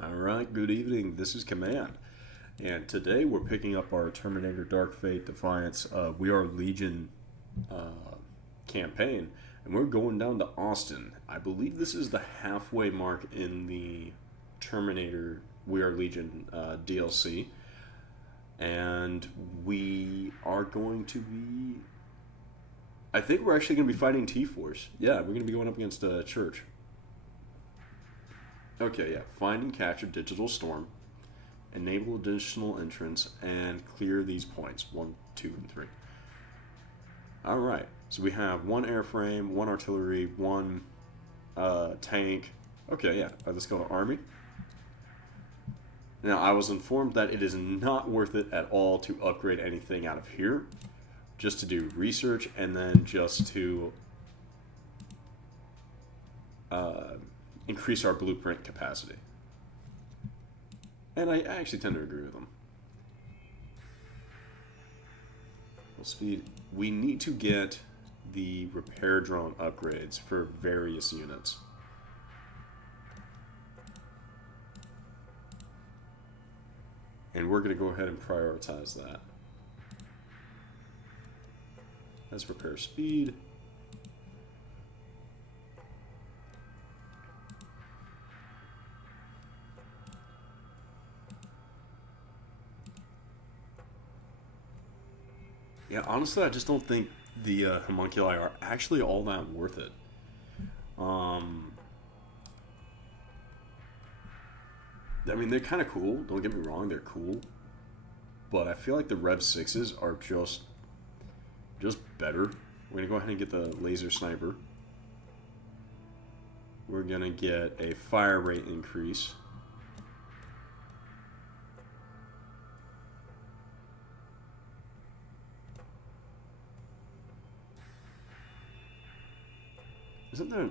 Alright, good evening. This is Command. And today we're picking up our Terminator Dark Fate Defiance We Are Legion campaign. And we're going down to Austin. I believe this is the halfway mark in the Terminator We Are Legion DLC. And we are going to be... I think we're actually going to be fighting T-Force. Yeah, we're going to be going up against a church. Okay, yeah. Find and capture Digital Storm, enable additional entrance, and clear these points. 1, 2, and 3. Alright, so we have one airframe, one artillery, one tank. Okay, yeah. Let's go to Army. Now, I was informed that it is not worth it at all to upgrade anything out of here. Just to do research, and then just to increase our blueprint capacity. And I actually tend to agree with them. Full speed. We need to get the repair drone upgrades for various units. And we're going to go ahead and prioritize that. Let's repair speed. Yeah, honestly, I just don't think the homunculi are actually all that worth it. I mean, they're kind of cool. Don't get me wrong, they're cool. But I feel like the Rev 6s are just better. We're going to go ahead and get the laser sniper. We're going to get a fire rate increase. Isn't there...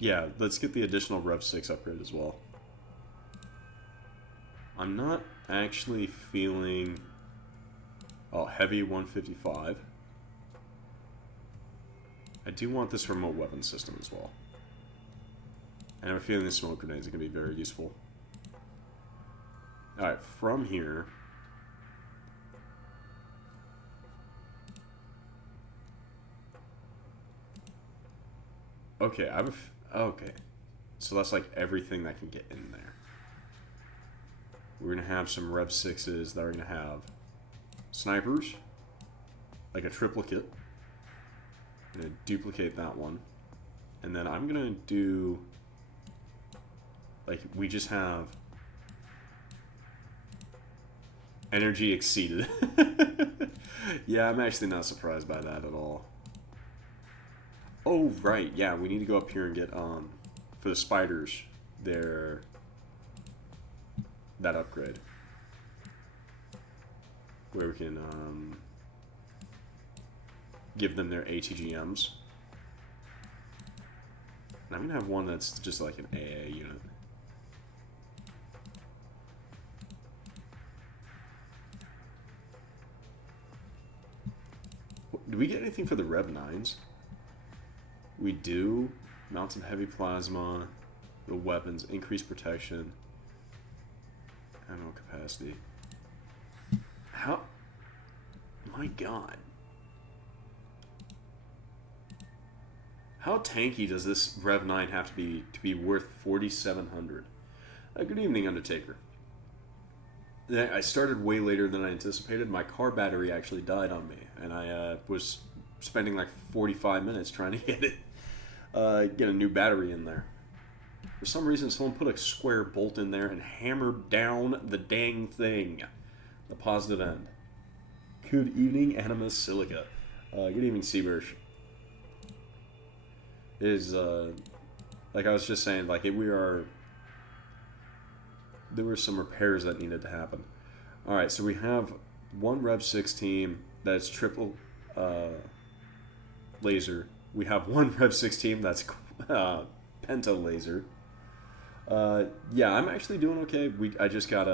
Yeah, let's get the additional Rev 6 upgrade as well. I'm not actually feeling... Oh, heavy 155. I do want this remote weapon system as well. And I have a feeling the smoke grenades are going to be very useful. Alright, from here... Okay, I have a... Okay. So that's like everything that can get in there. We're going to have some Rev 6s that are going to have snipers. Like a triplicate. I'm going to duplicate that one. And then I'm going to do... Like, we just have... Energy exceeded. Yeah, I'm actually not surprised by that at all. Oh, right, yeah, we need to go up here and get, for the spiders, that upgrade. Where we can, give them their ATGMs. And I'm gonna have one that's just like an AA unit. Do we get anything for the Rev 9s? We do. Mountain heavy plasma, the weapons, increased protection, ammo capacity. How? My God. How tanky does this Rev 9 have to be worth 4,700? Good evening, Undertaker. I started way later than I anticipated. My car battery actually died on me, and I was spending like 45 minutes trying to get it. Get a new battery in there. For some reason, someone put a square bolt in there and hammered down the dang thing. The positive end. Good evening, Animus Silica. Good evening, Seabursh. It is, like I was just saying, like, there were some repairs that needed to happen. Alright, so we have one Rev 6 team that's triple, laser. We have one Rev 6 team that's penta laser. Yeah, I'm actually doing okay. I just got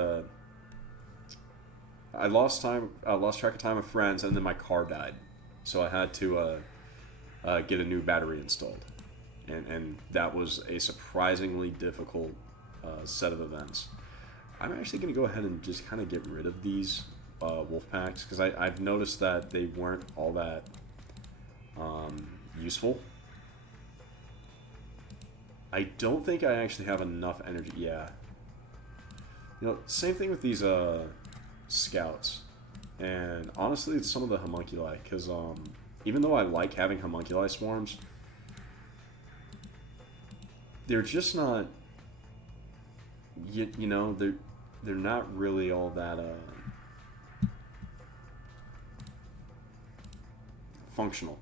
I lost track of time with friends, and then my car died, so I had to get a new battery installed, and that was a surprisingly difficult set of events. I'm actually going to go ahead and just kind of get rid of these wolf packs because I've noticed that they weren't all that useful. I don't think I actually have enough energy. Yeah. You know, same thing with these scouts. And honestly, it's some of the homunculi, because even though I like having homunculi swarms, they're just not, you know, they're not really all that functional.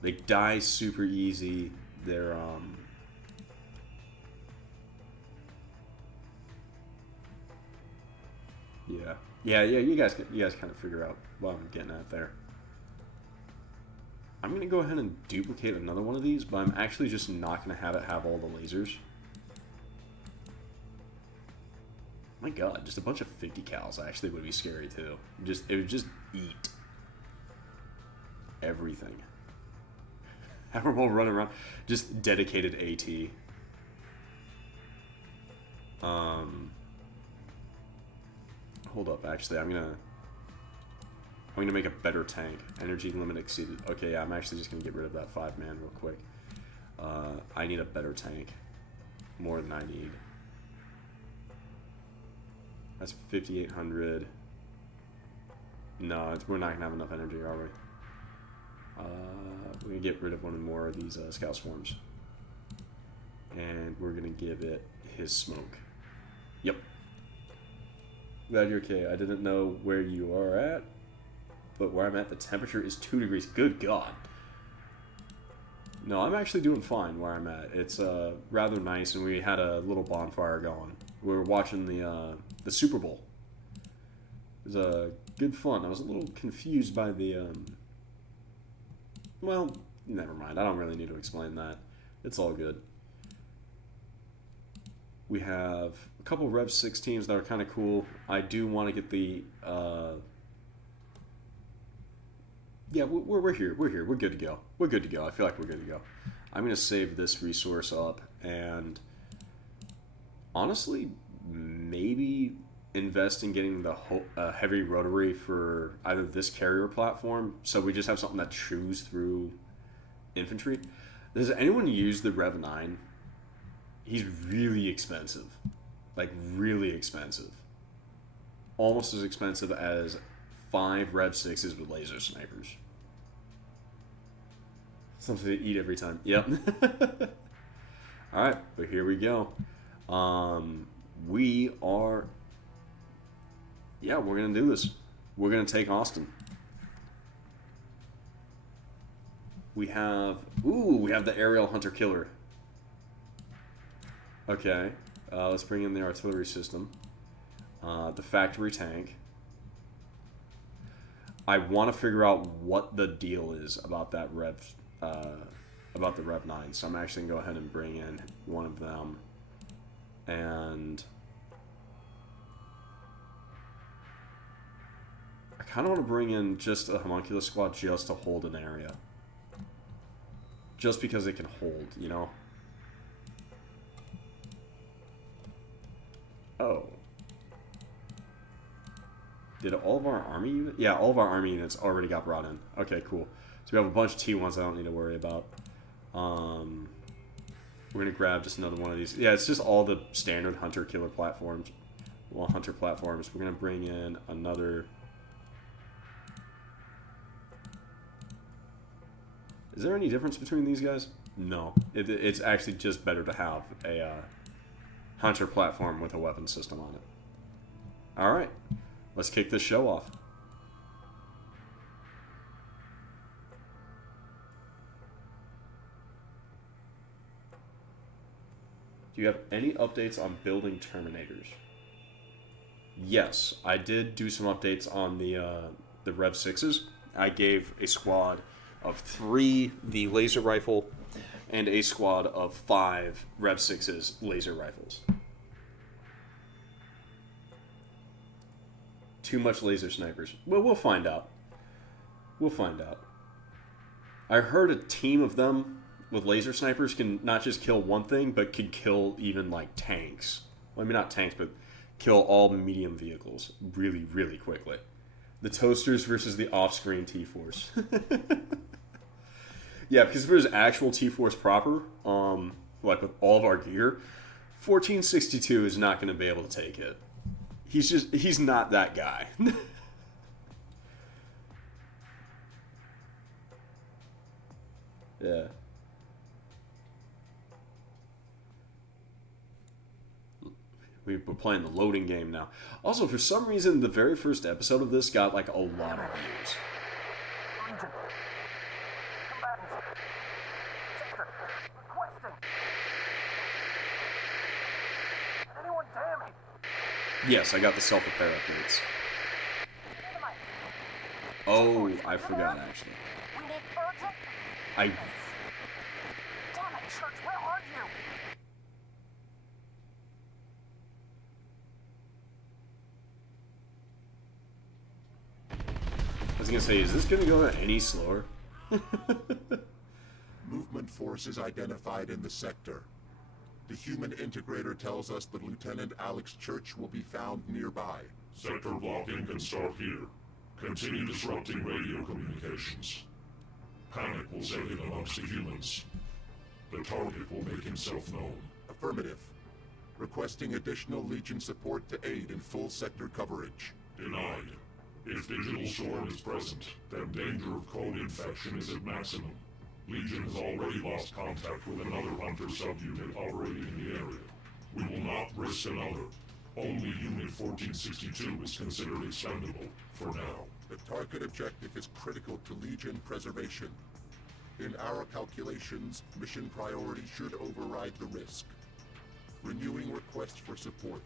They die super easy. They're yeah. You guys kind of figure out what I'm getting at there. I'm gonna go ahead and duplicate another one of these, but I'm actually just not gonna have it have all the lasers. My God, just a bunch of 50 cals actually would be scary too. It would just eat everything. Have them all run around, just dedicated AT. Hold up, actually, I'm gonna make a better tank. Energy limit exceeded. Okay, yeah, I'm actually just gonna get rid of that 5-man real quick. I need a better tank, more than I need. That's 5,800. No, we're not gonna have enough energy, are we? We're gonna get rid of one more of these scout swarms, and we're gonna give it his smoke. Yep. Glad you're okay. I didn't know where you are at, but where I'm at, the temperature is 2 degrees. Good God. No, I'm actually doing fine where I'm at. It's rather nice, and we had a little bonfire going. We were watching the Super Bowl. It was good fun. I was a little confused by the well, never mind. I don't really need to explain that. It's all good. We have a couple Rev 6 teams that are kind of cool. I do want to get the... yeah, we're here. We're here. We're good to go. We're good to go. I feel like we're good to go. I'm going to save this resource up and honestly, maybe invest in getting the heavy rotary for either this carrier platform so we just have something that chews through infantry. Does anyone use the Rev 9? He's really expensive. Like, really expensive. Almost as expensive as 5 Rev 6s with laser snipers. Something to eat every time. Yep. Alright, but here we go. We are... yeah, we're going to do this. We're going to take Austin. We have... ooh, we have the aerial hunter-killer. Okay, let's bring in the artillery system. The factory tank. I want to figure out what the deal is about that about the Rev 9. So I'm actually going to go ahead and bring in one of them. And I kind of want to bring in just a homunculus squad just to hold an area. Just because it can hold, you know? Oh. Did all of our army units? Yeah, all of our army units already got brought in. Okay, cool. So we have a bunch of T1s I don't need to worry about. We're going to grab just another one of these. Yeah, it's just all the standard hunter-killer platforms. Well, hunter platforms. We're going to bring in another... is there any difference between these guys? No. It's actually just better to have a hunter platform with a weapon system on it. Alright. Let's kick this show off. Do you have any updates on building Terminators? Yes, I did do some updates on the Rev 6s. I gave a squad of 3 the laser rifle and a squad of 5 Rev 6s laser rifles. Too much laser snipers. Well, we'll find out. We'll find out. I heard a team of them with laser snipers can not just kill one thing, but can kill even, like, tanks. Well, I mean, not tanks, but kill all medium vehicles really, really quickly. The toasters versus the off-screen T-Force. Yeah, because if it was actual T-Force proper, like with all of our gear, 1462 is not going to be able to take it. He's not that guy. Yeah. We're playing the loading game now. Also, for some reason, the very first episode of this got like a lot of views. Yes, I got the self-repair updates. Oh, I forgot actually. I... Damn it, Church, where are you? I was gonna say, is this gonna go any slower? Movement forces identified in the sector. The human integrator tells us that Lieutenant Alex Church will be found nearby. Sector blocking can start here. Continue disrupting radio communications. Panic will set in amongst the humans. The target will make himself known. Affirmative. Requesting additional Legion support to aid in full sector coverage. Denied. If digital storm is present, then danger of code infection is at maximum. Legion has already lost contact with another Hunter subunit operating in the area. We will not risk another. Only Unit 1462 is considered expendable, for now. The target objective is critical to Legion preservation. In our calculations, mission priority should override the risk. Renewing requests for support.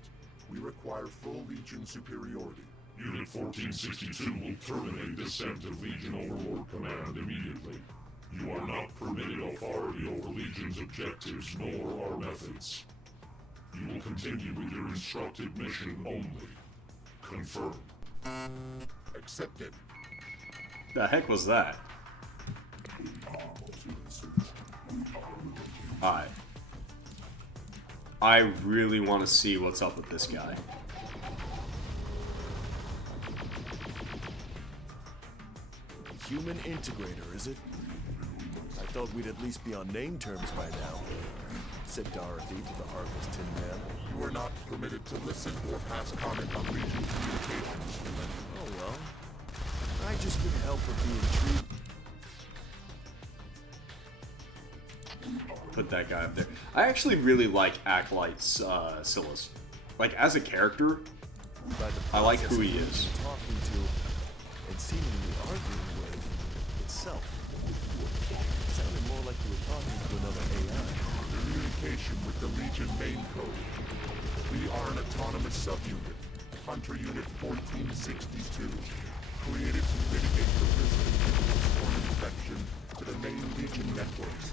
We require full Legion superiority. Unit 1462 will terminate descent of Legion Overlord Command immediately. You are not permitted authority over Legion's objectives nor our methods. You will continue with your instructed mission only. Confirmed. Accepted. The heck was that? Alright. I really want to see what's up with this guy. Human integrator, is it? I thought we'd at least be on name terms by now, said Dorothy to the Heartless Tin Man. You are not permitted to listen or pass comment on Legion communications. Oh well. I just couldn't help but be intrigued. Put that guy up there. I actually really like Acolyte's Silas. Like, as a character, I like who he is. Talking to and seemingly arguing with itself. It sounded more like you were talking to another AI. Communication with the Legion main code. We are an autonomous subunit, Hunter Unit 1462, created to mitigate the risk of storm infection to the main Legion networks.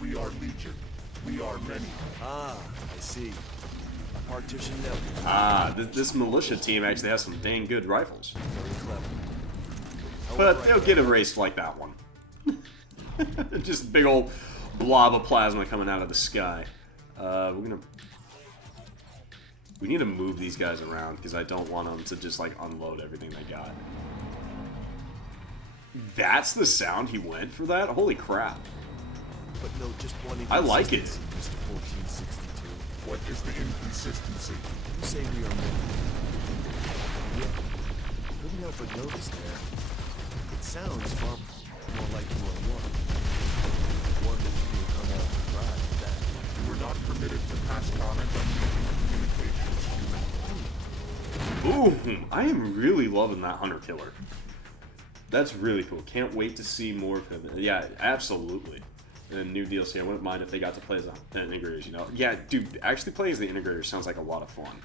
We are Legion. We are many. Ah, I see. A partition network. Ah, this militia team actually has some dang good rifles. Very clever. But they'll get erased like that one. Just a big old blob of plasma coming out of the sky. We need to move these guys around because I don't want them to just like unload everything they got. That's the sound he went for that? Holy crap. But no, just one I like it. Mr. 1462. What is the inconsistency? You say we are many. Yeah. Couldn't help but notice there. It sounds far more like you are one. One that you will come out to ride that. You were not permitted to pass comment on communications, human. Ooh, I am really loving that Hunter Killer. That's really cool. Can't wait to see more of him. Yeah, absolutely. And new DLC. I wouldn't mind if they got to play as the integrators, you know? Yeah, dude, actually playing as the integrator sounds like a lot of fun.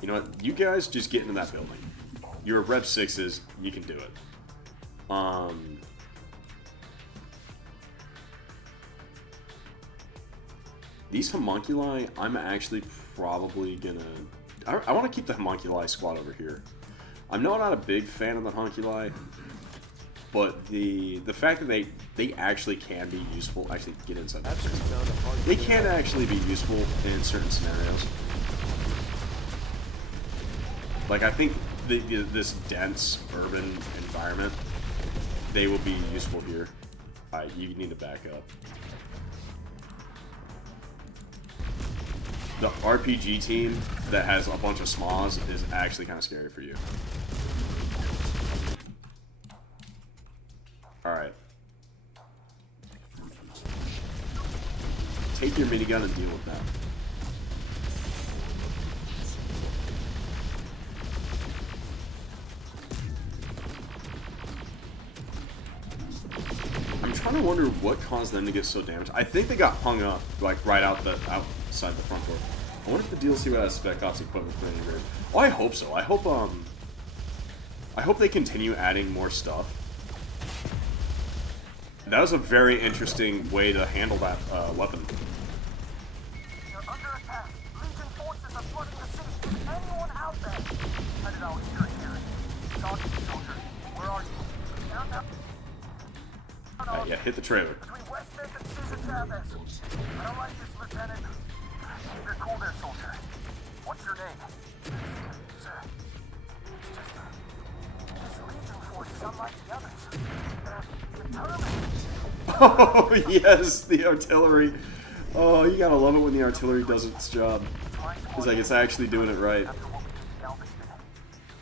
You know what? You guys just get into that building. You're Rev 6s. You can do it. These homunculi, I'm actually probably gonna... I want to keep the homunculi squad over here. I'm not a big fan of the homunculi, but the fact that they actually can be useful... Actually, get inside that. They can actually be useful in certain scenarios. Like, I think this dense urban environment, they will be useful here. Alright, you need to back up. The RPG team that has a bunch of smas is actually kind of scary for you. Alright. Take your minigun and deal with that. I'm trying to wonder what caused them to get so damaged. I think they got hung up, like, right outside the front door. I wonder if the DLC would have Spec Ops equipment for any. Oh, I hope so. I hope they continue adding more stuff. That was a very interesting way to handle that weapon. You're under attack. Legion forces are flooding the city. Anyone out there? Headed out here. Talk to me, soldier. Where are you? Downtown. Yeah, hit the trailer. Between West End and Cesar Chavez. I don't like this, Lieutenant. Keep your cool there, soldier. What's your name? Sir. It's just this Legion force is unlike the others. They're determined. Oh, yes, the artillery. Oh, you gotta love it when the artillery does its job. It's like it's actually doing it right. After what we did to Galveston,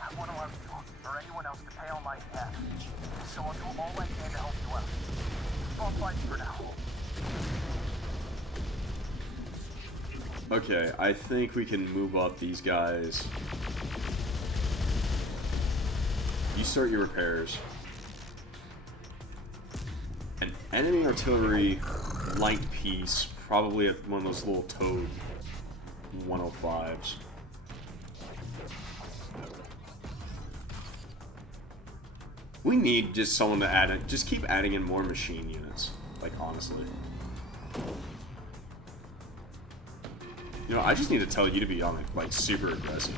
I won't allow you or anyone else to pay on my behalf. So I'll do all I can to help you out. Keep on fighting for now. Okay, I think we can move up these guys. You start your repairs. An enemy artillery light piece, probably at one of those little Toad 105s. We need just someone to add in, just keep adding in more machine units, like honestly. You know, I just need to tell you to be on like super aggressive.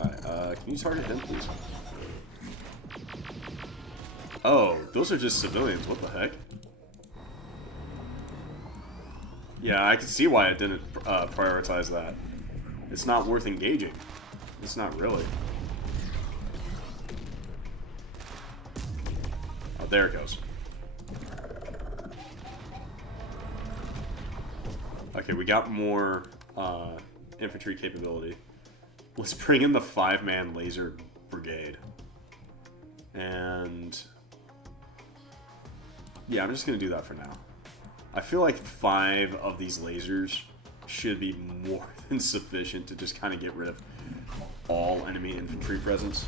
Alright, can you target him, please? Oh, those are just civilians, what the heck? Yeah, I can see why it didn't prioritize that. It's not worth engaging. It's not really. Oh, there it goes. Okay, we got more infantry capability. Let's bring in the 5-man laser brigade. And yeah, I'm just gonna do that for now. I feel like 5 of these lasers should be more than sufficient to just kind of get rid of all enemy infantry presence.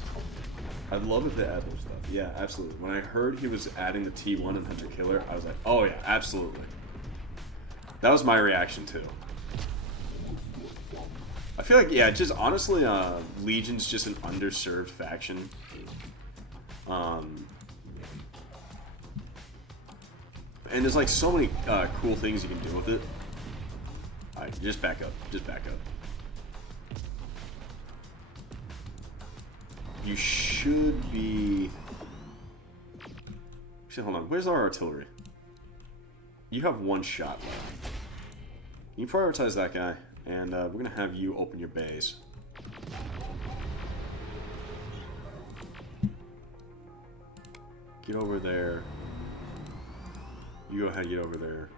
I'd love if they add more stuff. Yeah, absolutely. When I heard he was adding the T1 and Hunter Killer, I was like, oh yeah, absolutely. That was my reaction too. I feel like, yeah, just honestly, Legion's just an underserved faction. And there's like so many cool things you can do with it. Alright, just back up. Just back up. You should be... Actually, hold on. Where's our artillery? You have 1 shot left. You prioritize that guy, and we're going to have you open your bays. Get over there. You go ahead and get over there.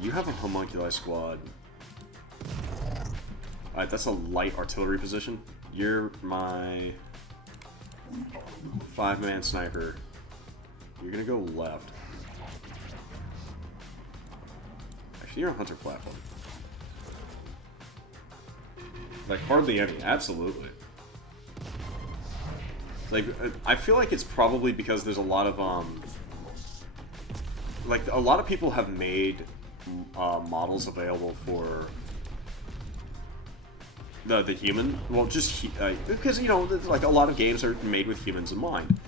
You have a homunculi squad. Alright, that's a light artillery position. You're my 5-man sniper. You're gonna go left. Actually, you're a hunter platform. Like, hardly any. Absolutely. Like, I feel like it's probably because there's a lot of, like, a lot of people have made models available for the human. Well, just because, you know, like a lot of games are made with humans in mind,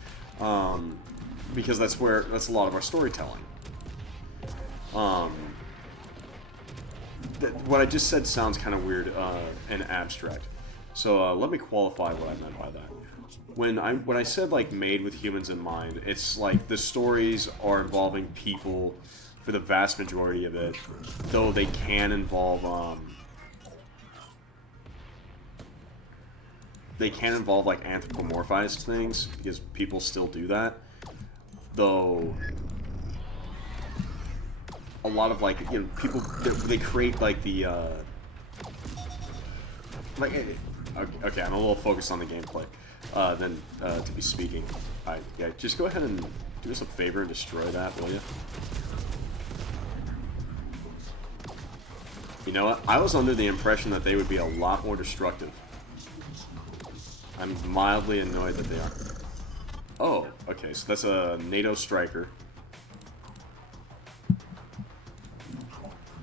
because that's a lot of our storytelling. What I just said sounds kind of weird and abstract. So let me qualify what I meant by that. When I said like made with humans in mind, it's like the stories are involving people for the vast majority of it, though they can involve like anthropomorphized things because people still do that. Though a lot of like people they create like the like okay, I'm a little focused on the gameplay than to be speaking. Yeah, just go ahead and do us a favor and destroy that, will you? You know what? I was under the impression that they would be a lot more destructive. I'm mildly annoyed that they are. Oh, okay, so that's a NATO striker.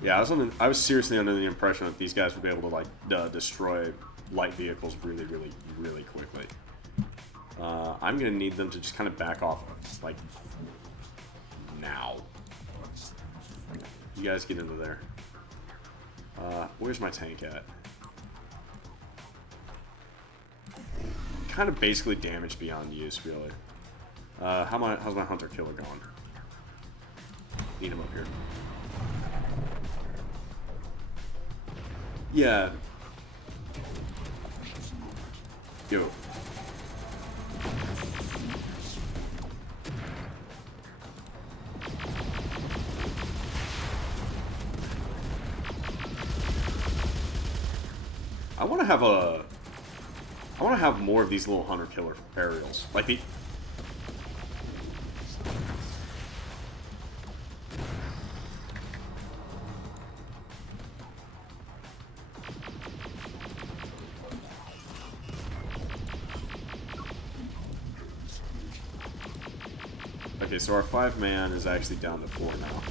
Yeah, I was seriously under the impression that these guys would be able to like destroy light vehicles really, really, really quickly. I'm gonna need them to just kind of back off, like now. You guys get into there. Where's my tank at? Kind of basically damaged beyond use, really. How's my hunter killer going? Need him up here. Yeah. Yo. I want to have more of these little hunter killer aerials. Like the Okay, so our 5-man is actually down to 4 now.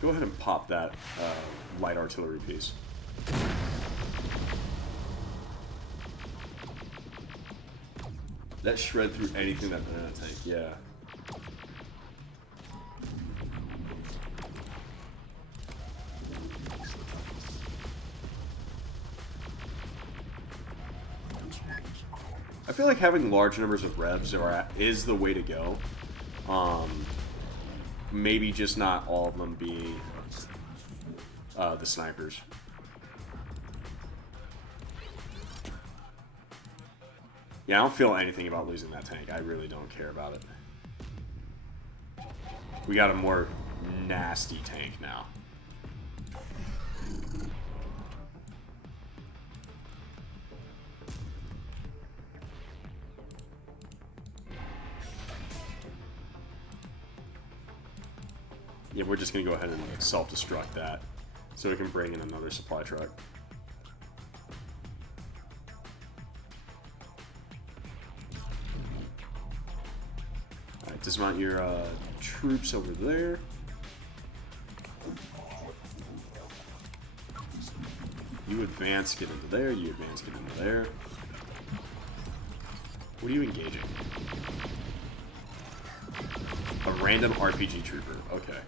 Go ahead and pop that light artillery piece. That shred through anything that banana tank, yeah. I feel like having large numbers of revs is the way to go. Maybe just not all of them be the snipers. Yeah, I don't feel anything about losing that tank. I really don't care about it. We got a more nasty tank now. Yeah, we're just going to go ahead and self-destruct that so we can bring in another supply truck. Alright, dismount your troops over there. You advance, get into there. You advance, get into there. What are you engaging? A random RPG trooper. Okay.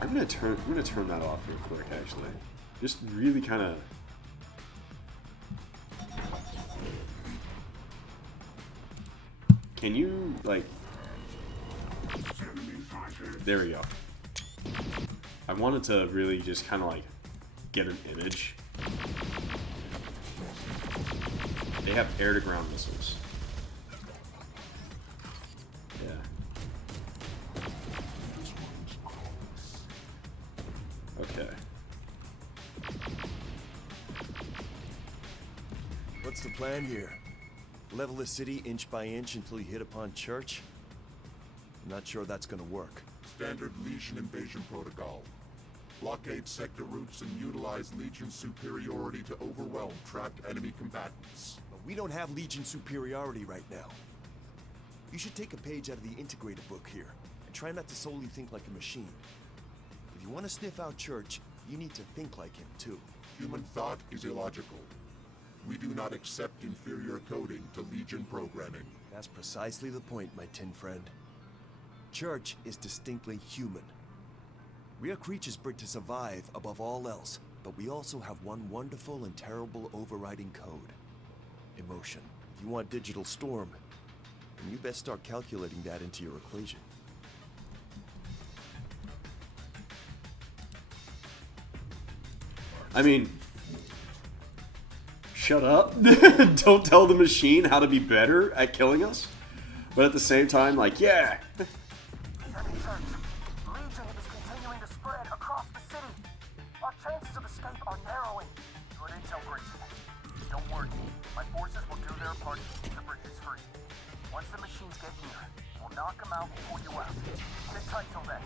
I'm gonna turn that off real quick, actually. Just really kind of. Can you like? There we go. I wanted to really just kind of like get an image. They have air-to-ground missiles. Yeah. Okay. What's the plan here? Level the city inch by inch until you hit upon church? I'm not sure that's gonna work. Standard Legion invasion protocol. Blockade sector routes and utilize Legion superiority to overwhelm trapped enemy combatants. But we don't have Legion superiority right now. You should take a page out of the integrated book here, and try not to solely think like a machine. If you want to sniff out Church, you need to think like him, too. Human thought is illogical. We do not accept inferior coding to Legion programming. That's precisely the point, my tin friend. Church is distinctly human. We are creatures bred to survive above all else, but we also have one wonderful and terrible overriding code. Emotion. If you want digital storm, then you best start calculating that into your equation. I mean, shut up. Don't tell the machine how to be better at killing us. But at the same time, like, yeah. Legion is continuing to spread across the city. Our chances of escape are narrowing. Good intel, Grayson. Don't worry. My forces will do their part to keep the bridges free. Once the machines get here, we'll knock them out and pull you out. Sit tight till then.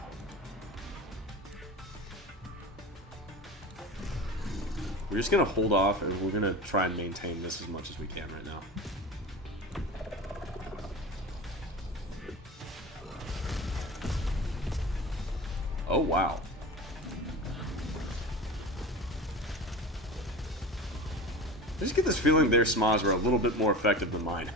We're just going to hold off, and we're going to try and maintain this as much as we can right now. Oh, wow. I just get this feeling their SMAs are a little bit more effective than mine.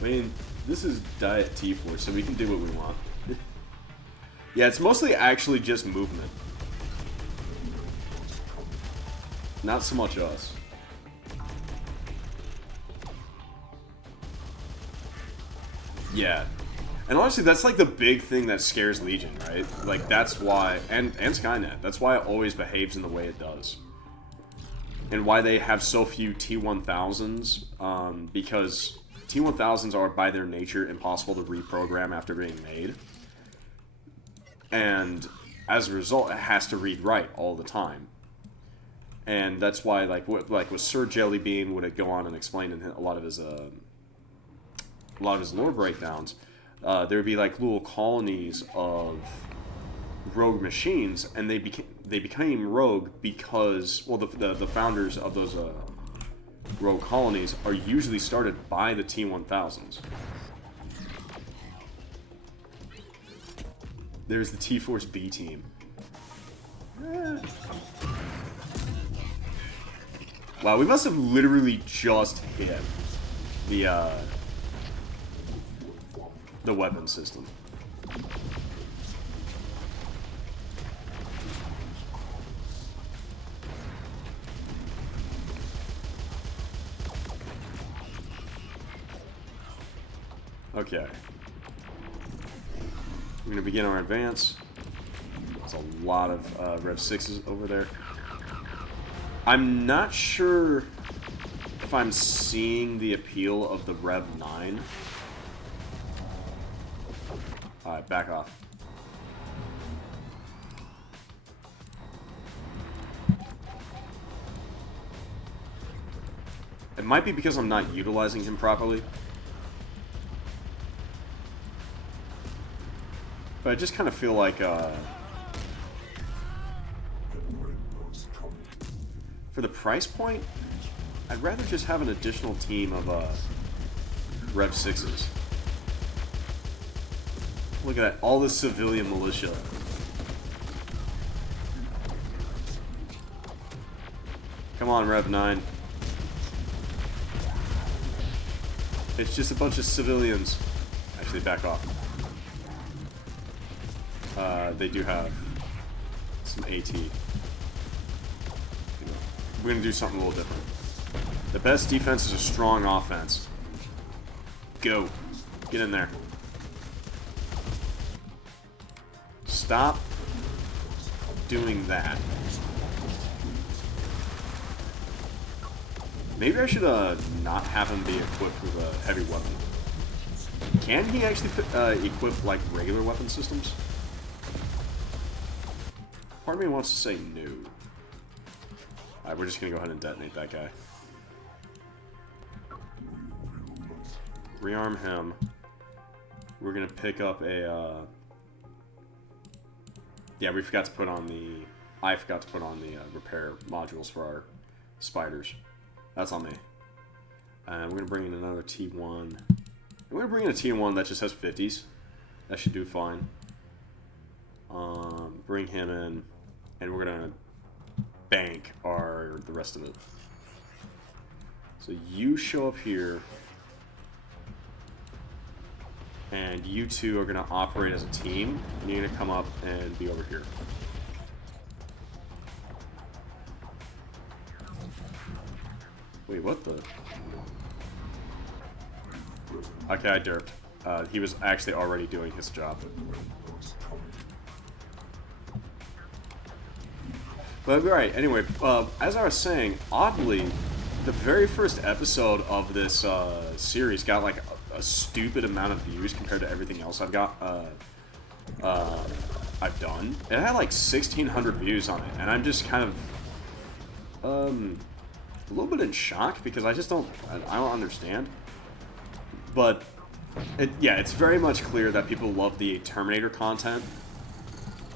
I mean, this is Diet T4, so we can do what we want. Yeah, it's mostly actually just movement. Not so much us. Yeah. And honestly, that's like the big thing that scares Legion, right? Like, that's why... And Skynet. That's why it always behaves in the way it does. And why they have so few T-1000s. Because T-1000s are, by their nature, impossible to reprogram after being made. And as a result, it has to read right all the time. And that's why, like with Sir Jellybean would go on and explain in a lot of his lore breakdowns, there would be like little colonies of rogue machines, and they became rogue because, well, the founders of those rogue colonies are usually started by the T-1000s. There's the T-Force B team. Wow, we must have literally just hit the weapon system. Okay. We're going to begin our advance. There's a lot of Rev 6s over there. I'm not sure if I'm seeing the appeal of the Rev 9. Alright, back off. It might be because I'm not utilizing him properly. But I just kind of feel like, for the price point, I'd rather just have an additional team of, Rev 6s. Look at that, all this civilian militia. Come on, Rev 9. It's just a bunch of civilians. Actually, back off. They do have some AT. We're going to do something a little different. The best defense is a strong offense. Go. Get in there. Stop doing that. Maybe I should not have him be equipped with a heavy weapon. Can he actually equip like regular weapon systems? Part of me wants to say no. Alright, we're just gonna go ahead and detonate that guy. Rearm him. We're gonna pick up a, yeah, we forgot to put on the... I forgot to put on the repair modules for our spiders. That's on me. And we're gonna bring in another T1. We're gonna bring in a T1 that just has 50s. That should do fine. Bring him in, and we're gonna bank the rest of it. So you show up here, and you two are going to operate as a team, and you're going to come up and be over here. Wait, what the? Okay, I derped. He was actually already doing his job. But right, anyway, as I was saying, oddly, the very first episode of this series got like a stupid amount of views compared to everything else I've done. It had like 1,600 views on it, and I'm just kind of a little bit in shock because I don't understand. But yeah, it's very much clear that people love the Terminator content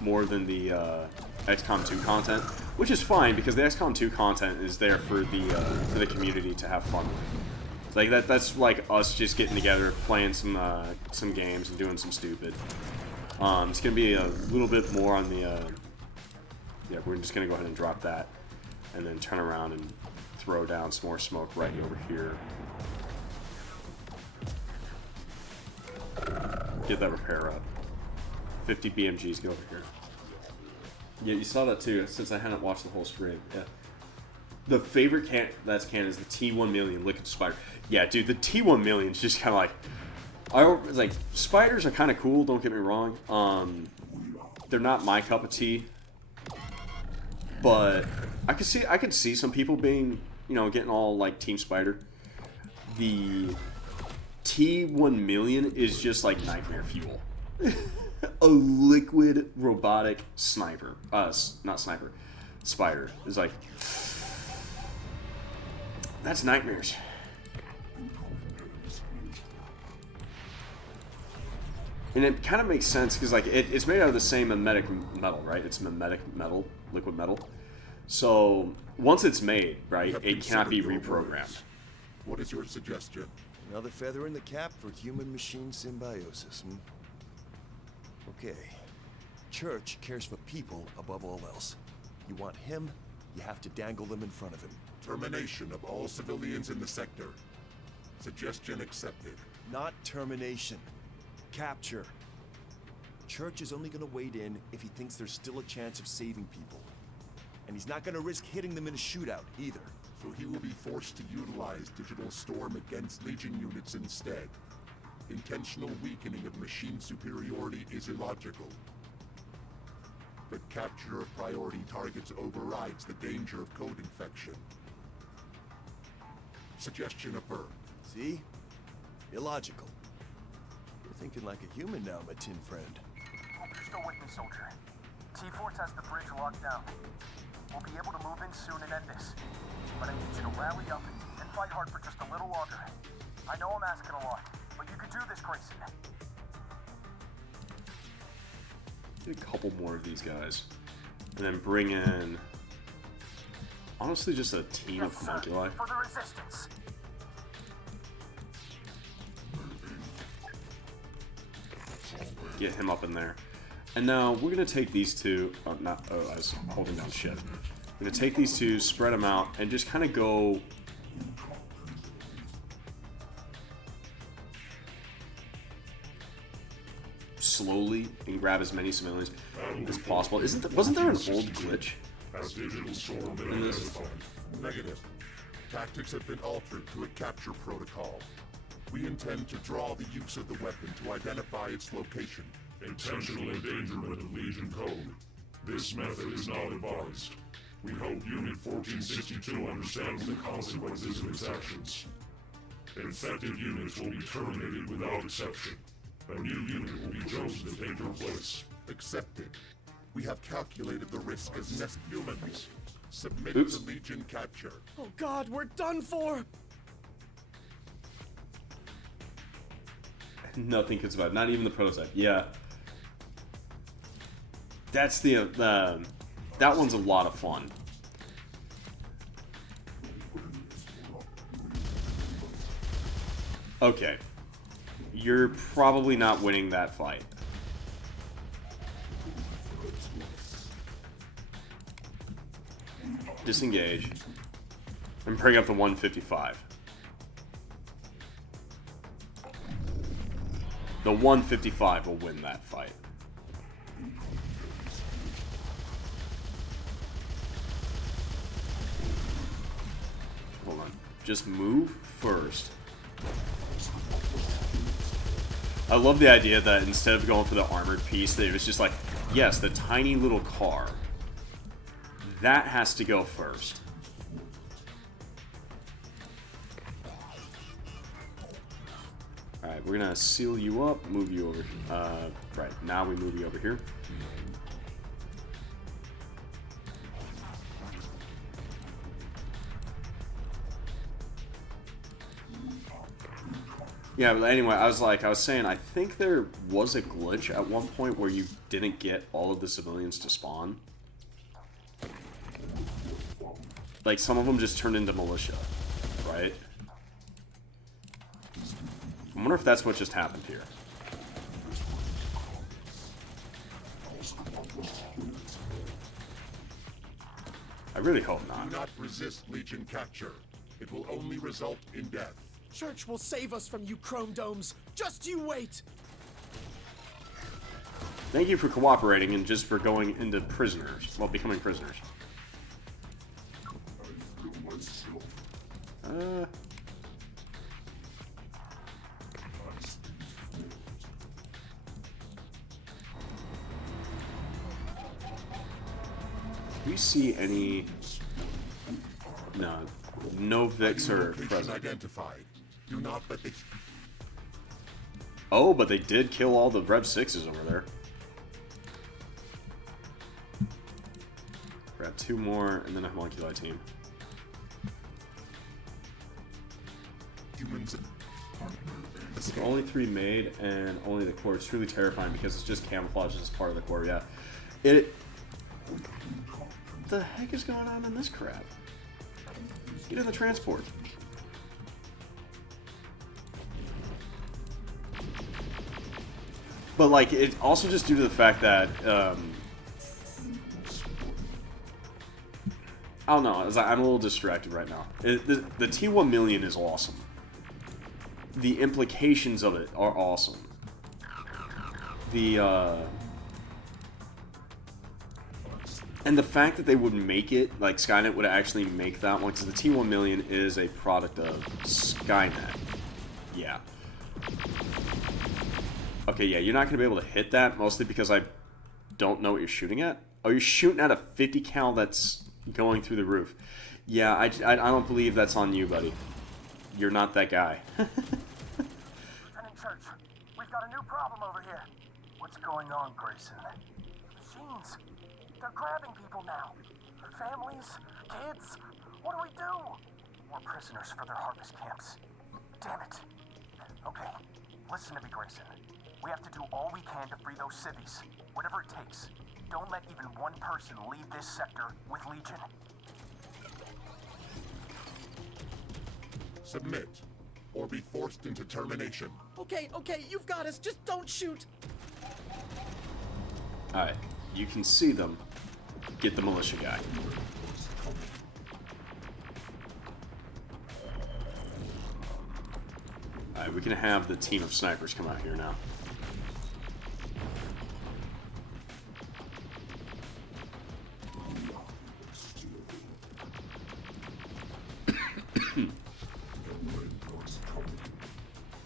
more than the XCOM 2 content, which is fine because the XCOM 2 content is there for the community to have fun with. Like that's like us just getting together, playing some games and doing some stupid. It's gonna be a little bit more on the yeah, we're just gonna go ahead and drop that and then turn around and throw down some more smoke right over here. Get that repair up. 50 BMGs, get over here. Yeah, you saw that too, since I hadn't watched the whole stream. Yeah. The favorite can that's canon is the T1 Million Liquid Spider. Yeah, dude, the T1 Million is just kind of like... it's like, spiders are kind of cool, don't get me wrong. They're not my cup of tea. But I could see some people being, you know, getting all like Team Spider. The T1 Million is just like nightmare fuel. A liquid robotic sniper. Not sniper. Spider. It's like... That's nightmares. And it kind of makes sense because like it's made out of the same mimetic metal, right? It's mimetic metal, liquid metal. So once it's made, right, it cannot be reprogrammed. What is your suggestion? Another feather in the cap for human-machine symbiosis, hmm? Okay. Church cares for people above all else. You want him, you have to dangle them in front of him. Termination of all civilians in the sector. Suggestion accepted. Not termination. Capture. Church is only gonna wade in if he thinks there's still a chance of saving people. And he's not gonna risk hitting them in a shootout, either. So he will be forced to utilize Digital Storm against Legion units instead. Intentional weakening of machine superiority is illogical. But capture of priority targets overrides the danger of code infection. Suggestion affirmed. See? Illogical. You're thinking like a human now, my tin friend. Hope you're still with me, soldier. T-Force has the bridge locked down. We'll be able to move in soon and end this. But I need you to rally up and fight hard for just a little longer. I know I'm asking a lot, but you can do this, Grayson. Get a couple more of these guys. And then bring in... honestly, just a team of homunculi. For the resistance. Get him up in there. And now we're going to take these two... I was holding down shift. We're going to take these two, spread them out, and just kind of go... slowly and grab as many civilians as possible. Wasn't there an old glitch in this? Negative. Tactics have been altered to a capture protocol. We intend to draw the use of the weapon to identify its location. Intentional endangerment of Legion code. This method is not advised. We hope Unit 1462 understands the consequences of its actions. Infected units will be terminated without exception. A new unit will be chosen to take your place. Accepted. We have calculated the risk as nest humans. Submit to Legion capture. Oh God, we're done for! Nothing could survive. Not even the prototype. Yeah. That's that one's a lot of fun. Okay. You're probably not winning that fight. Disengage. And bring up the 155. The 155 will win that fight. Hold on. Just move first. I love the idea that instead of going for the armored piece, that it was just like, yes, the tiny little car. That has to go first. Alright, we're gonna seal you up, move you over. Right, now we move you over here. Yeah, but anyway, I was saying, I think there was a glitch at one point where you didn't get all of the civilians to spawn. Like, some of them just turned into militia, right? I wonder if that's what just happened here. I really hope not. Do not resist Legion capture. It will only result in death. Church will save us from you chrome domes. Just you wait. Thank you for cooperating and just for going into prisoners. Well, becoming prisoners. Do we see any... No Vics are present. Identified. Do not let the... Oh, but they did kill all the Rev 6s over there. Grab 2 more, and then a homunculi team. Humans... So only 3 made, and only the core. It's truly terrifying because it's just camouflage as part of the core, yeah. What the heck is going on in this crap? Get in the transport. But, like, it's also just due to the fact that, I don't know, I'm a little distracted right now. The T1 million is awesome. The implications of it are awesome. And the fact that they would make it, like Skynet would actually make that one, because the T1 million is a product of Skynet. Yeah. Okay, yeah, you're not going to be able to hit that, mostly because I don't know what you're shooting at. Oh, you're shooting at a 50 cal that's going through the roof. Yeah, I don't believe that's on you, buddy. You're not that guy. Lieutenant Church, we've got a new problem over here. What's going on, Grayson? Machines. They're grabbing people now. Families, kids. What do we do? We're prisoners for their harvest camps. Damn it. Okay, listen to me, Grayson. We have to do all we can to free those civvies. Whatever it takes. Don't let even one person leave this sector with Legion. Submit, or be forced into termination. Okay, you've got us. Just don't shoot. Alright, you can see them. Get the militia guy. Alright, we can have the team of snipers come out here now.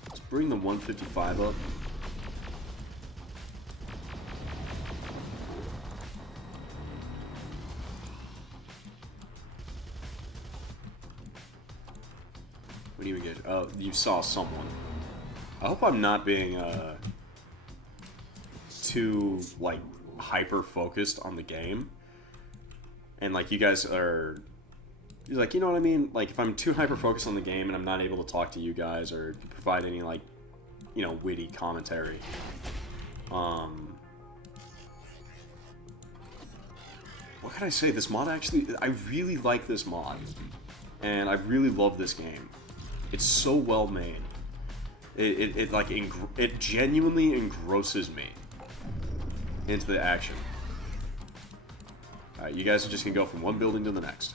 Let's bring the 155 up. What do you get? Oh, you saw someone. I hope I'm not being too like hyper focused on the game, and like you guys are, like, you know what I mean? Like if I'm too hyper focused on the game and I'm not able to talk to you guys or provide any, like, you know, witty commentary. What can I say? This mod actually, I really like this mod, and I really love this game. It's so well made. It genuinely engrosses me into the action. Alright, you guys are just gonna go from one building to the next.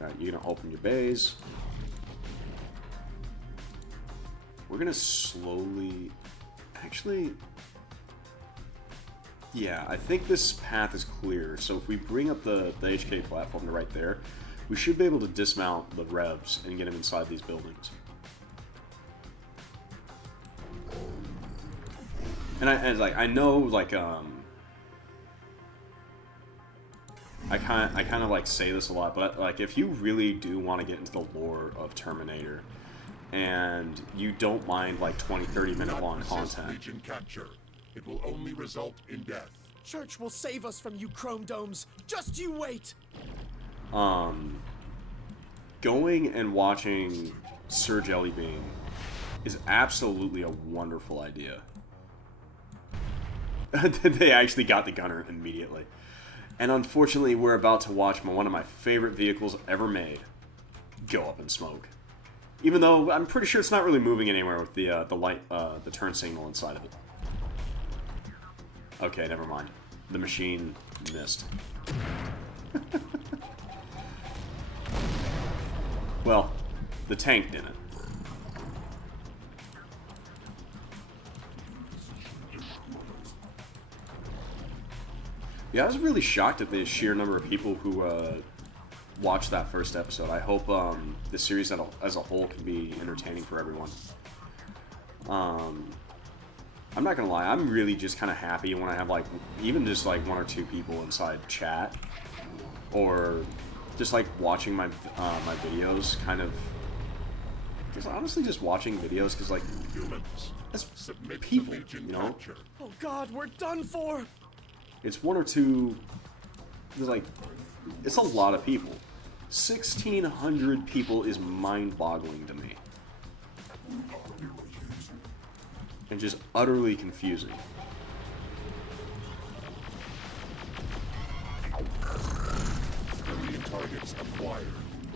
Alright, you're gonna open your bays. we're gonna slowly... Actually... Yeah, I think this path is clear, so if we bring up the HK platform to right there, we should be able to dismount the Revs and get them inside these buildings. And I know, like, I kind of like say this a lot, but like if you really do want to get into the lore of Terminator, and you don't mind like 20-30 minute long content, Legion capture. It will only result in death. Church will save us from you chrome domes. Just you wait. Going and watching Sir Jellybean is absolutely a wonderful idea. They actually got the gunner immediately. And unfortunately, we're about to watch one of my favorite vehicles ever made go up in smoke. Even though I'm pretty sure it's not really moving anywhere with the light, the turn signal inside of it. Okay, never mind. The machine missed. Well, the tank didn't. Yeah, I was really shocked at the sheer number of people who watched that first episode. I hope the series as a whole can be entertaining for everyone. I'm not gonna lie, I'm really just kind of happy when I have like even just like 1 or 2 people inside chat, or just like watching my my videos. Kind of, just honestly just watching videos because like that's people, you know. Oh God, we're done for. It's 1 or 2. There's like, it's a lot of people. 1,600 people is mind-boggling to me. And just utterly confusing. Alien targets acquired.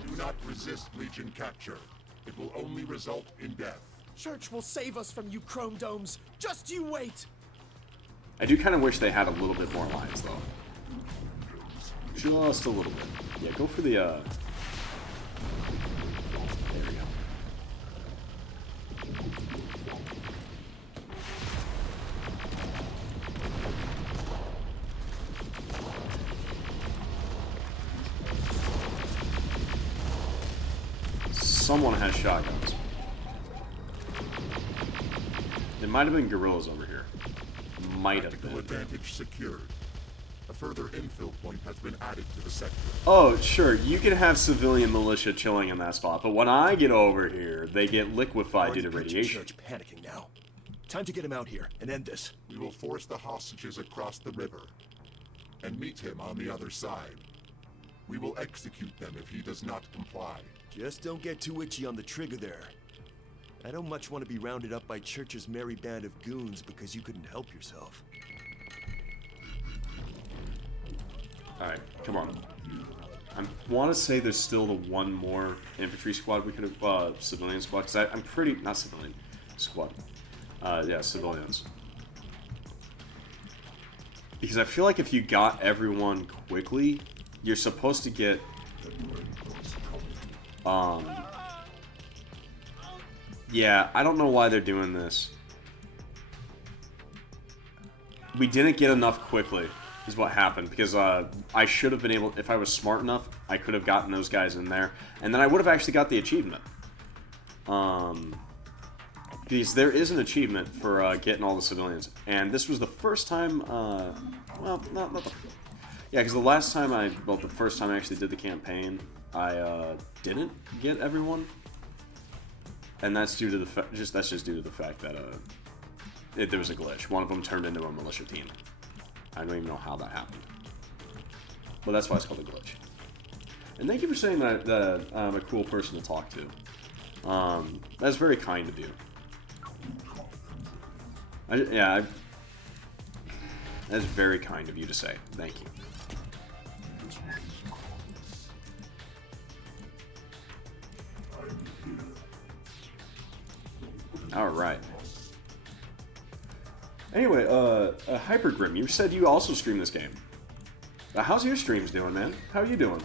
Do not resist Legion capture. It will only result in death. Church will save us from you chrome domes. Just you wait. I do kind of wish they had a little bit more lines, though. Just a little bit. Yeah, go for the, There we go. Someone has shotguns. It might have been guerrillas over here. Might have Tactical been. advantage secured. A further infill point has been added to the sector. Oh, sure, you can have civilian militia chilling in that spot, but when I get over here, they get liquefied due to radiation. Church panicking now. Time to get him out here and end this. We will force the hostages across the river and meet him on the other side. We will execute them if he does not comply. Just don't get too itchy on the trigger there. I don't much want to be rounded up by Church's merry band of goons because you couldn't help yourself. Alright, come on. I want to say there's still the one more infantry squad we could have, civilian squad, because I'm pretty, not civilian, squad. Yeah, civilians. Because I feel like if you got everyone quickly, you're supposed to get, yeah, I don't know why they're doing this. We didn't get enough quickly, is what happened, because I should have been able, if I was smart enough, I could have gotten those guys in there, and then I would have actually got the achievement. Because there is an achievement for getting all the civilians, and this was the first time, well, not the, yeah, because the last time the first time I actually did the campaign, I didn't get everyone, and that's due to the that's just due to the fact that there was a glitch. One of them turned into a militia team. I don't even know how that happened, but that's why it's called a glitch. And thank you for saying that I'm a cool person to talk to. That's very kind of you. That's very kind of you to say. Thank you. Alright. Anyway, Hypergrim, you said you also stream this game. How's your streams doing, man? How are you doing?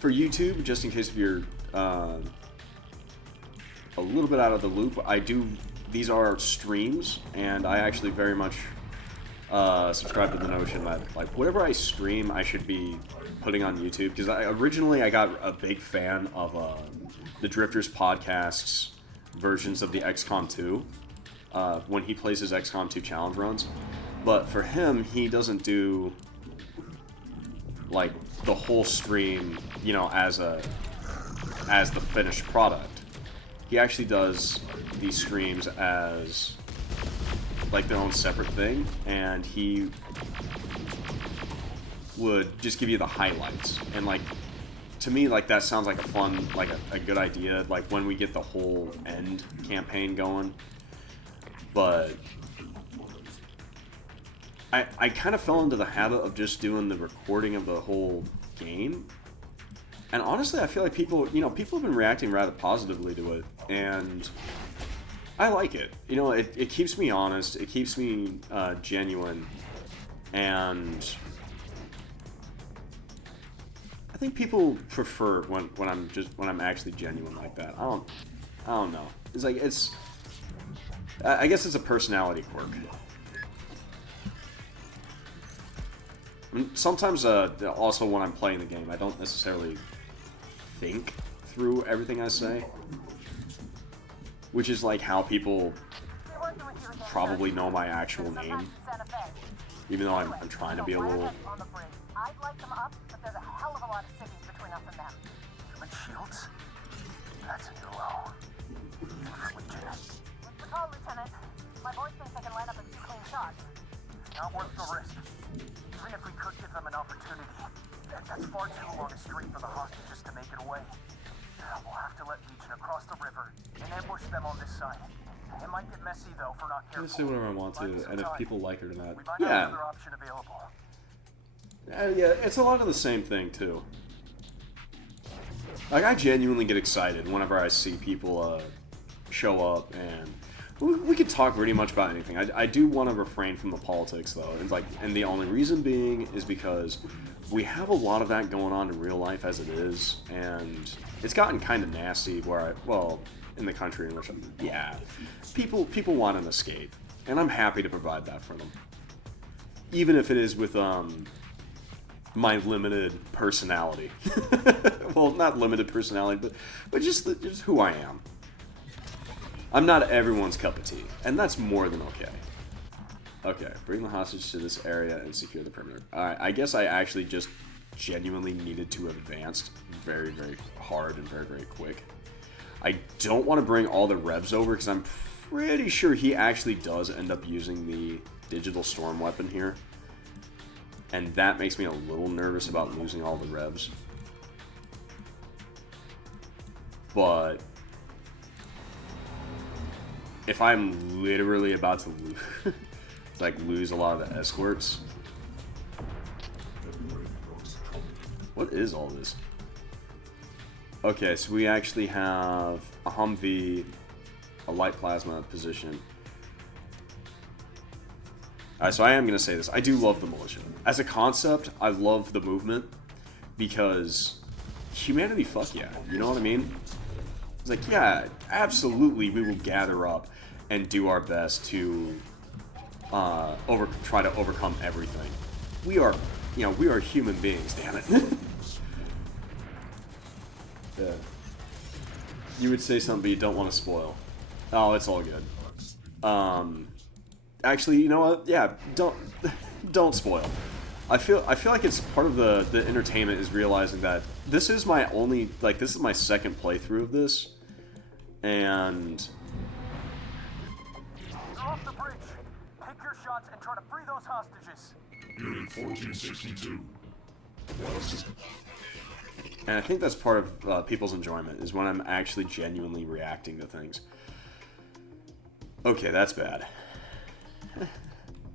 for YouTube, just in case if you're a little bit out of the loop, these are streams, and I actually very much subscribe to the notion that, like, whatever I stream, I should be putting on YouTube, because originally I got a big fan of the Drifters podcast's versions of the XCOM 2, when he plays his XCOM 2 challenge runs, but for him, he doesn't do, like, the whole stream, you know, as the finished product. He actually does these streams as, like, their own separate thing, and he would just give you the highlights. And, like, to me, like, that sounds like a fun, like, a good idea, like, when we get the whole end campaign going. But I kind of fell into the habit of just doing the recording of the whole game. And honestly, I feel like people have been reacting rather positively to it, and I like it. You know, it keeps me honest, it keeps me genuine, and I think people prefer when I'm actually genuine like that. I don't know. It's like, I guess it's a personality quirk. And sometimes, also when I'm playing the game, I don't necessarily think through everything I say, which is like how people probably know my actual name, even though I'm trying to be a little... I'd like them up, but there's a hell of a lot of cities between us and them. Human shields? That's a new low. Legion. What's the call, Lieutenant? My boys think they can line up a few clean shots. Not worth the risk. Even if we could give them an opportunity, that's far too long a street for the hostages to make it away. We'll have to let Legion across the river and ambush them on this side. It might get messy though if we're not careful. I can say whatever I want to, and if people like it or not. We might have another option available. Yeah, it's a lot of the same thing too. Like, I genuinely get excited whenever I see people show up, and we could talk pretty much about anything. I do want to refrain from the politics though, and the only reason being is because we have a lot of that going on in real life as it is, and it's gotten kind of nasty in the country in which people want an escape, and I'm happy to provide that for them, even if it is with my limited personality. Well, not limited personality, but just who I am. I'm not everyone's cup of tea, and that's more than okay. Okay, bring the hostage to this area and secure the perimeter. Alright, I guess I actually just genuinely needed to advance very, very hard and very, very quick. I don't want to bring all the revs over, because I'm pretty sure he actually does end up using the digital storm weapon here. And that makes me a little nervous about losing all the revs. But if I'm literally about to lose a lot of the escorts. What is all this? Okay, so we actually have a Humvee, a light plasma position. Alright, so I am going to say this. I do love the militia. As a concept, I love the movement, because humanity, fuck yeah. You know what I mean? It's like, yeah, absolutely, we will gather up and do our best to try to overcome everything. We are human beings, damn it. Yeah. You would say something, but you don't want to spoil. Oh, it's all good. Actually, you know what? Yeah, don't spoil. I feel like it's part of the entertainment is realizing that this is my second playthrough of this, and They're off the bridge. Pick your shots and try to free those hostages. Unit 1462. and I think that's part of people's enjoyment, is when I'm actually genuinely reacting to things. Okay, that's bad.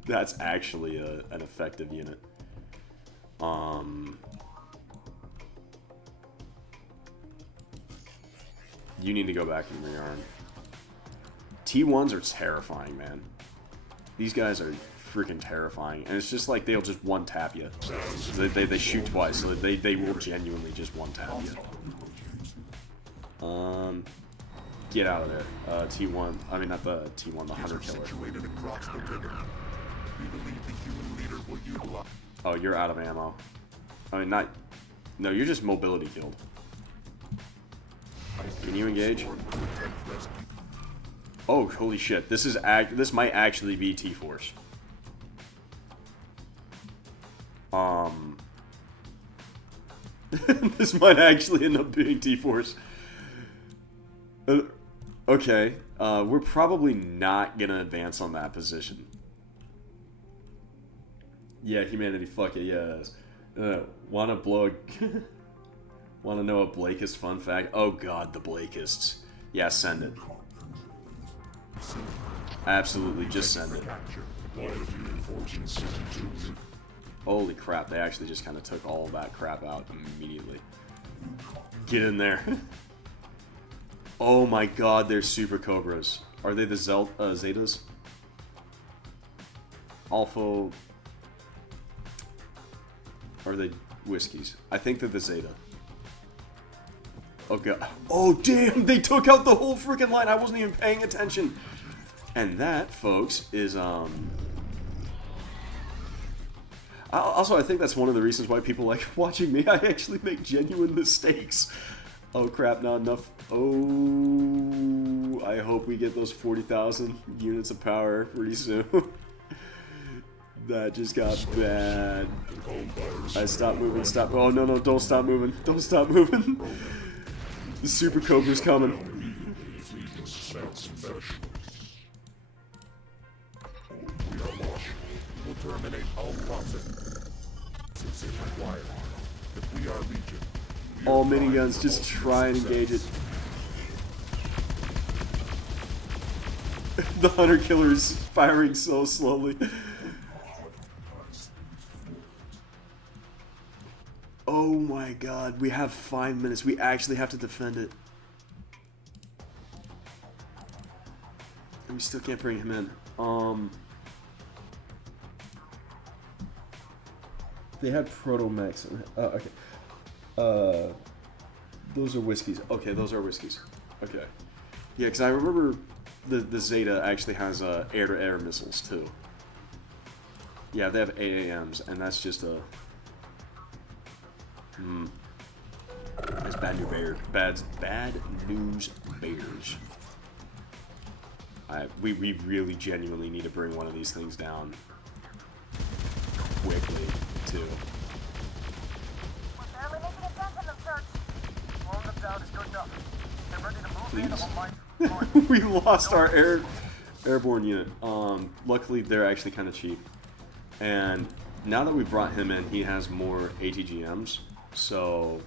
That's actually an effective unit. You need to go back and rearm. T1s are terrifying, man. These guys are freaking terrifying. And it's just like they'll just one-tap you. So they shoot twice, so they will genuinely just one-tap you. Get out of there. T1, I mean not the T1, the hunter killer. Oh, you're out of ammo. I mean, not... No, you're just mobility killed. Can you engage? Oh, holy shit. This might actually be T-Force. This might actually end up being T-Force. Okay. We're probably not gonna advance on that position. Yeah, humanity, fuck it, yes. Wanna blow a... Wanna know a Blakist fun fact? Oh god, the Blakists. Yeah, send it. Absolutely, just send it. Holy crap, they actually just kind of took all of that crap out immediately. Get in there. Oh my god, they're Super Cobras. Are they the Zetas? Alpha... Are they Whiskies? I think they're the Zeta. Oh god. Oh damn, they took out the whole freaking line. I wasn't even paying attention. And that, folks, is also, I think that's one of the reasons why people like watching me. I actually make genuine mistakes. Oh crap, not enough. Oh, I hope we get those 40,000 units of power pretty soon. That just got bad. I stopped moving, stop. Oh no, no, don't stop moving. Don't stop moving. The Super Cobra's coming. Terminate all processing. Since it's required. If we are Legion, all miniguns, just try and engage it. The hunter killer is firing so slowly. Oh my god, we have 5 minutes. We actually have to defend it. And we still can't bring him in. They had proto-mechs. Okay. Those are Whiskies. Okay, those are Whiskies. Okay. Yeah, because I remember the Zeta actually has air-to-air missiles, too. Yeah, they have AAMs, and that's just a... That's bad news bears. Bad news bears. We really genuinely need to bring one of these things down quickly, too. We're barely making a dent in them, Search. Slowing them down is good enough. They're ready to move in on my... We lost our airborne unit. Luckily, they're actually kind of cheap. And now that we brought him in, he has more ATGMs. So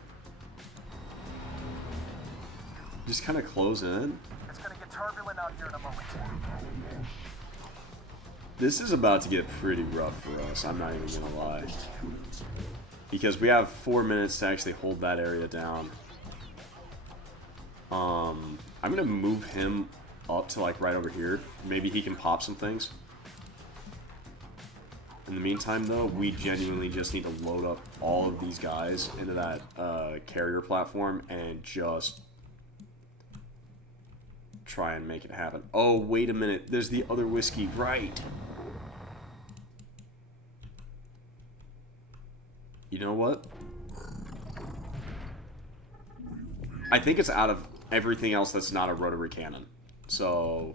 just kind of close in. It's gonna get turbulent out here in a moment. This is about to get pretty rough for us, I'm not even gonna lie. Because we have 4 minutes to actually hold that area down. I'm gonna move him up to like right over here. Maybe he can pop some things. In the meantime, though, we genuinely just need to load up all of these guys into that carrier platform and just try and make it happen. Oh, wait a minute. There's the other Whiskey. Right. You know what? I think it's out of everything else that's not a rotary cannon. So...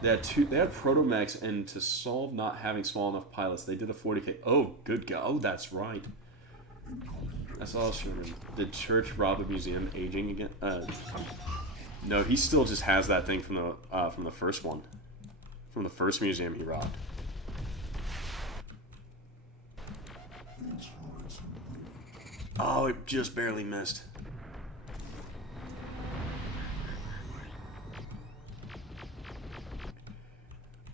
They had proto-mechs, and to solve not having small enough pilots, they did a 40k. Oh, good God. Oh, that's right. That's all I was showing. Did Church rob a museum aging again? No, he still just has that thing from the first one. From the first museum he robbed. Oh, it just barely missed.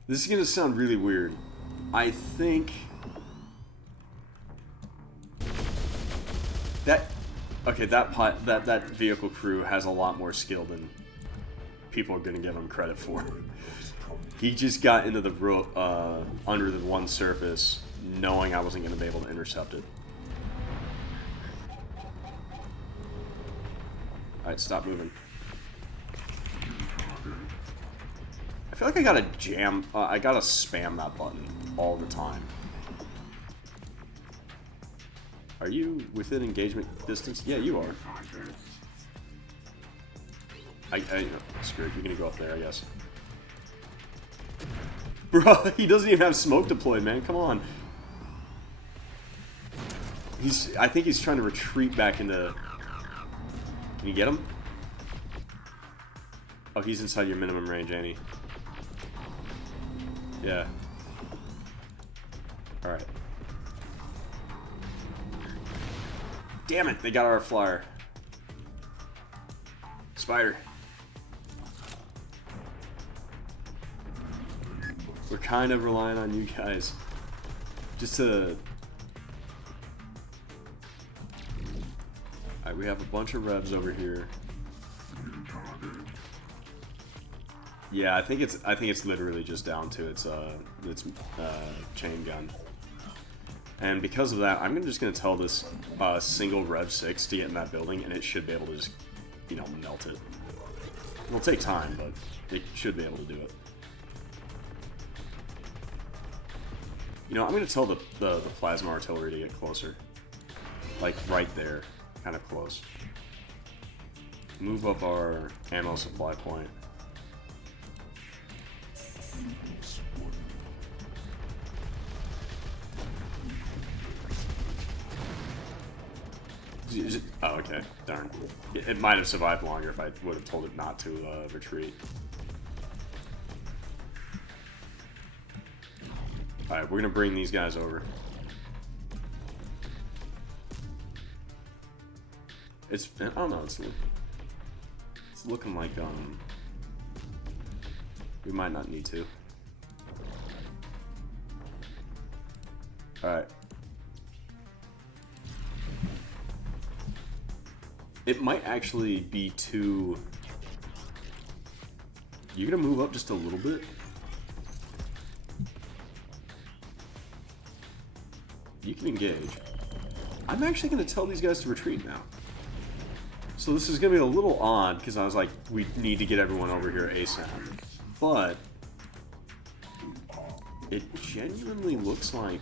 This is gonna sound really weird. I think that that vehicle crew has a lot more skill than people are gonna give them credit for. He just got into the under the one surface, knowing I wasn't going to be able to intercept it. Alright, stop moving. I feel like I gotta jam, I gotta spam that button all the time. Are you within engagement distance? Yeah, you are. Screw it, you're gonna go up there, I guess. Bro, he doesn't even have smoke deployed, man, come on. I think he's trying to retreat back into... Can you get him? Oh, he's inside your minimum range, ain't he? Yeah. Alright. Damn it, they got our flyer. Spider. We're kind of relying on you guys. Just to... Alright, we have a bunch of revs over here. Yeah, I think it's literally just down to its chain gun. And because of that, I'm just gonna tell this single Rev 6 to get in that building, and it should be able to just, you know, melt it. It'll take time, but it should be able to do it. You know, I'm gonna tell the plasma artillery to get closer. Like right there, kind of close. Move up our ammo supply point. Oh, okay. Darn. It might have survived longer if I would have told it not to retreat. Alright, we're gonna bring these guys over. I don't know, it's looking like, we might not need to. Alright. It might actually be too... You gonna move up just a little bit? You can engage. I'm actually gonna tell these guys to retreat now. So this is gonna be a little odd, because I was like, we need to get everyone over here ASAP. But... it genuinely looks like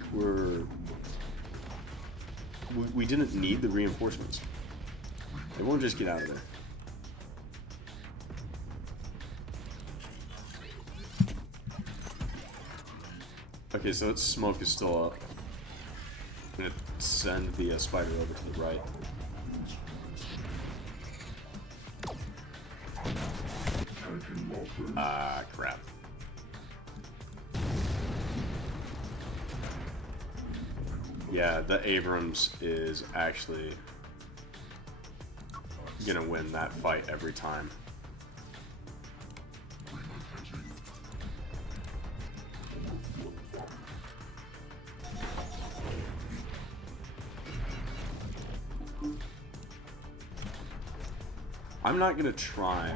we didn't need the reinforcements. They won't just get out of there. Okay, so its smoke is still up. I'm gonna send the spider over to the right. Ah, crap. Yeah, the Abrams is actually gonna win that fight every time. I'm not gonna try.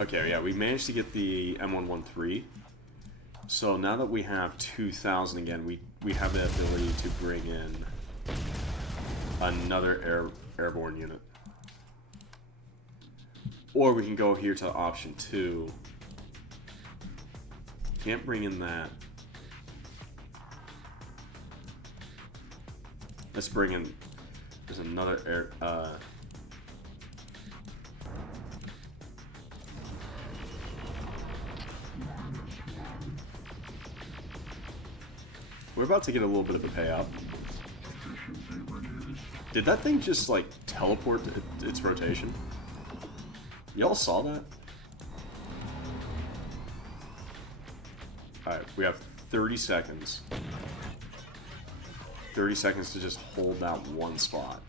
Okay, yeah, we managed to get the M113. So now that we have 2,000 again, we have the ability to bring in another airborne unit. Or we can go here to option 2. Can't bring in that. Let's bring in... There's another air... We're about to get a little bit of a payout. Did that thing just, like, teleport to its rotation? Y'all saw that? Alright, we have 30 seconds. 30 seconds to just hold that one spot.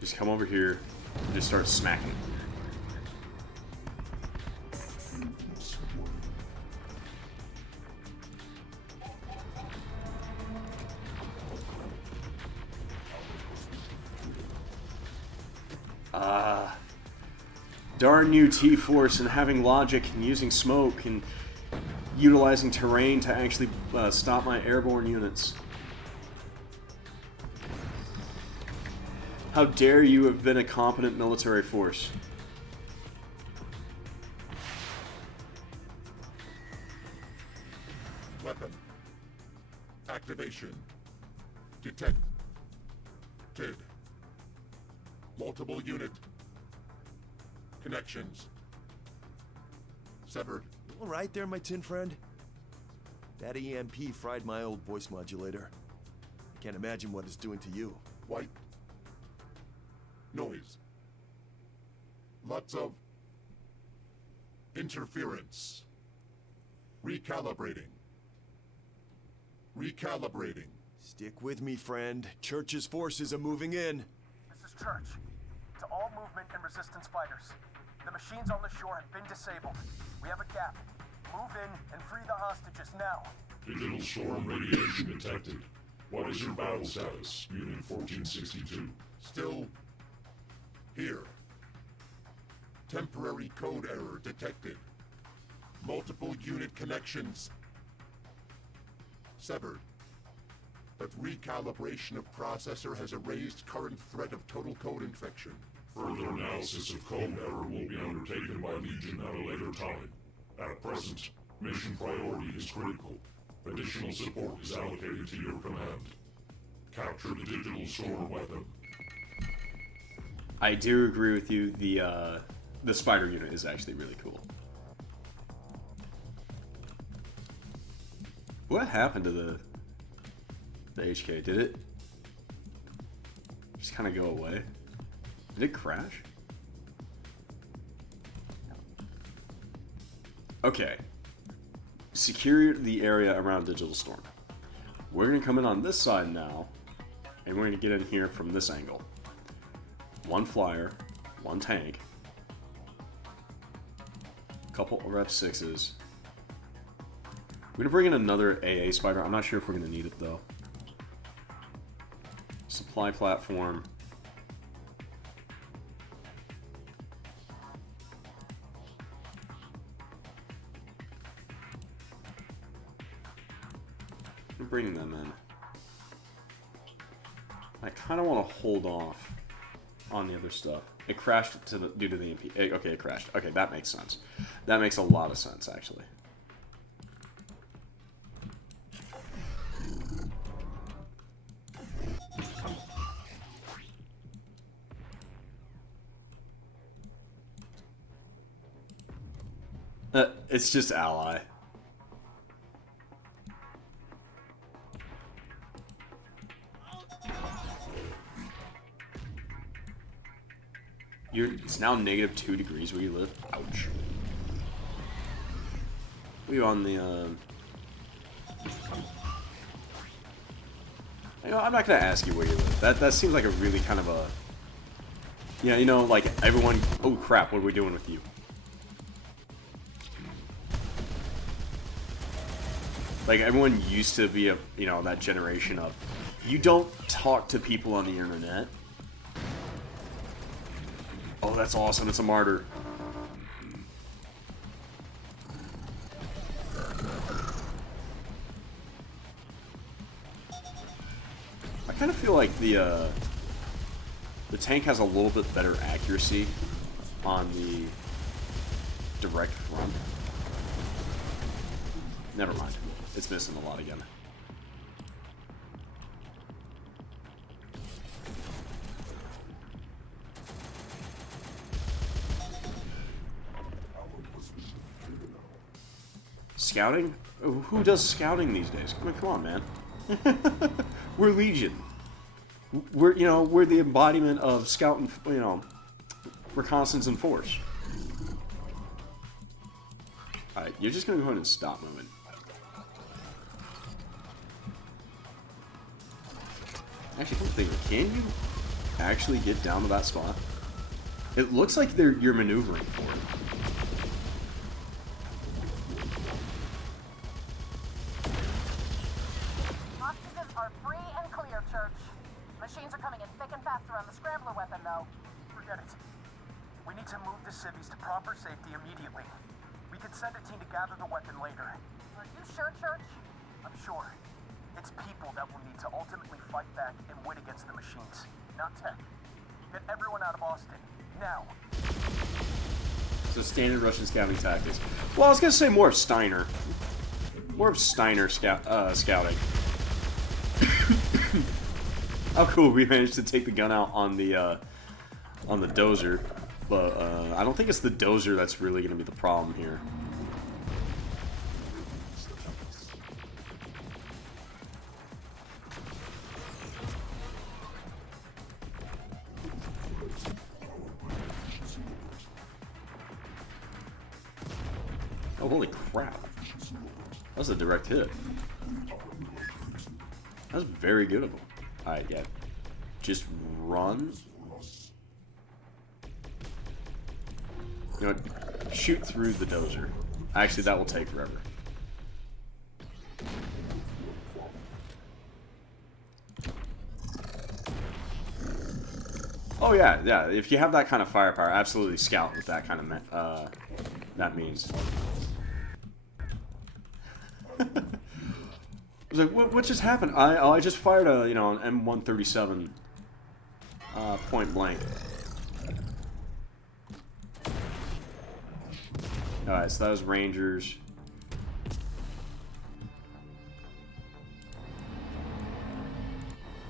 Just come over here and just start smacking. Darn you, T-Force, and having logic and using smoke and utilizing terrain to actually stop my airborne units. How dare you have been a competent military force? Weapon. Activation. Detected. Multiple unit. Connections. Severed. All right there, my tin friend. That EMP fried my old voice modulator. I can't imagine what it's doing to you. White. Noise. Lots of interference. Recalibrating. Recalibrating. Stick with me, friend. Church's forces are moving in. This is Church. To all movement and resistance fighters. The machines on the shore have been disabled. We have a gap. Move in and free the hostages now. Digital storm radiation detected. What is your battle status, Unit 1462? Still here. Temporary code error detected. Multiple unit connections severed. But recalibration of processor has erased current threat of total code infection. Further analysis of code error will be undertaken by Legion at a later time. At present, mission priority is critical. Additional support is allocated to your command. Capture the digital storm weapon. I do agree with you. The spider unit is actually really cool. What happened to the HK? Did it just kind of go away? Did it crash? Okay. Secure the area around Digital Storm. We're going to come in on this side now, and we're going to get in here from this angle. One flyer, one tank, a couple of F6s. We're going to bring in another AA spider. I'm not sure if we're going to need it, though. Supply platform. I'm bringing them in. I kind of want to hold off on the other stuff. It crashed due to the EMP. Okay, it crashed. Okay, that makes sense. That makes a lot of sense, actually. It's just ally. It's now -2 degrees where you live. Ouch. We on the, You know, I'm not gonna ask you where you live. That seems like a really kind of a... Yeah, you know, like, everyone... Oh, crap, what are we doing with you? Like, everyone used to be that generation of, you don't talk to people on the internet. Oh, that's awesome. It's a martyr. I kind of feel like the tank has a little bit better accuracy on the direct front. Never mind. It's missing a lot again. Scouting? Who does scouting these days? Come on, man. We're Legion. We're the embodiment of scout and, reconnaissance and force. Alright, you're just gonna go ahead and stop moving. Actually, come think, can you actually get down to that spot? It looks like you're maneuvering for it. Hostages are free and clear, Church. Machines are coming in thick and fast around the scrambler weapon, though. Forget it. We need to move the civvies to proper safety immediately. We could send a team to gather the weapon later. Are you sure, Church? I'm sure. It's people that will need to ultimately fight back and win against the machines, not tech. Get everyone out of Austin, now. So standard Russian scouting tactics. Well, I was gonna say more of Steiner. More of Steiner scouting. How cool we managed to take the gun out on the dozer, but I don't think it's the dozer that's really gonna be the problem here. Oh, holy crap. That was a direct hit. That was very good of him. Alright, yeah. Just run. You know what? Shoot through the dozer. Actually, that will take forever. Oh, yeah, yeah. If you have that kind of firepower, absolutely scout with that kind of that means. I was like, what just happened? I just fired a, you know, an M137 point blank. Alright, so that was Rangers.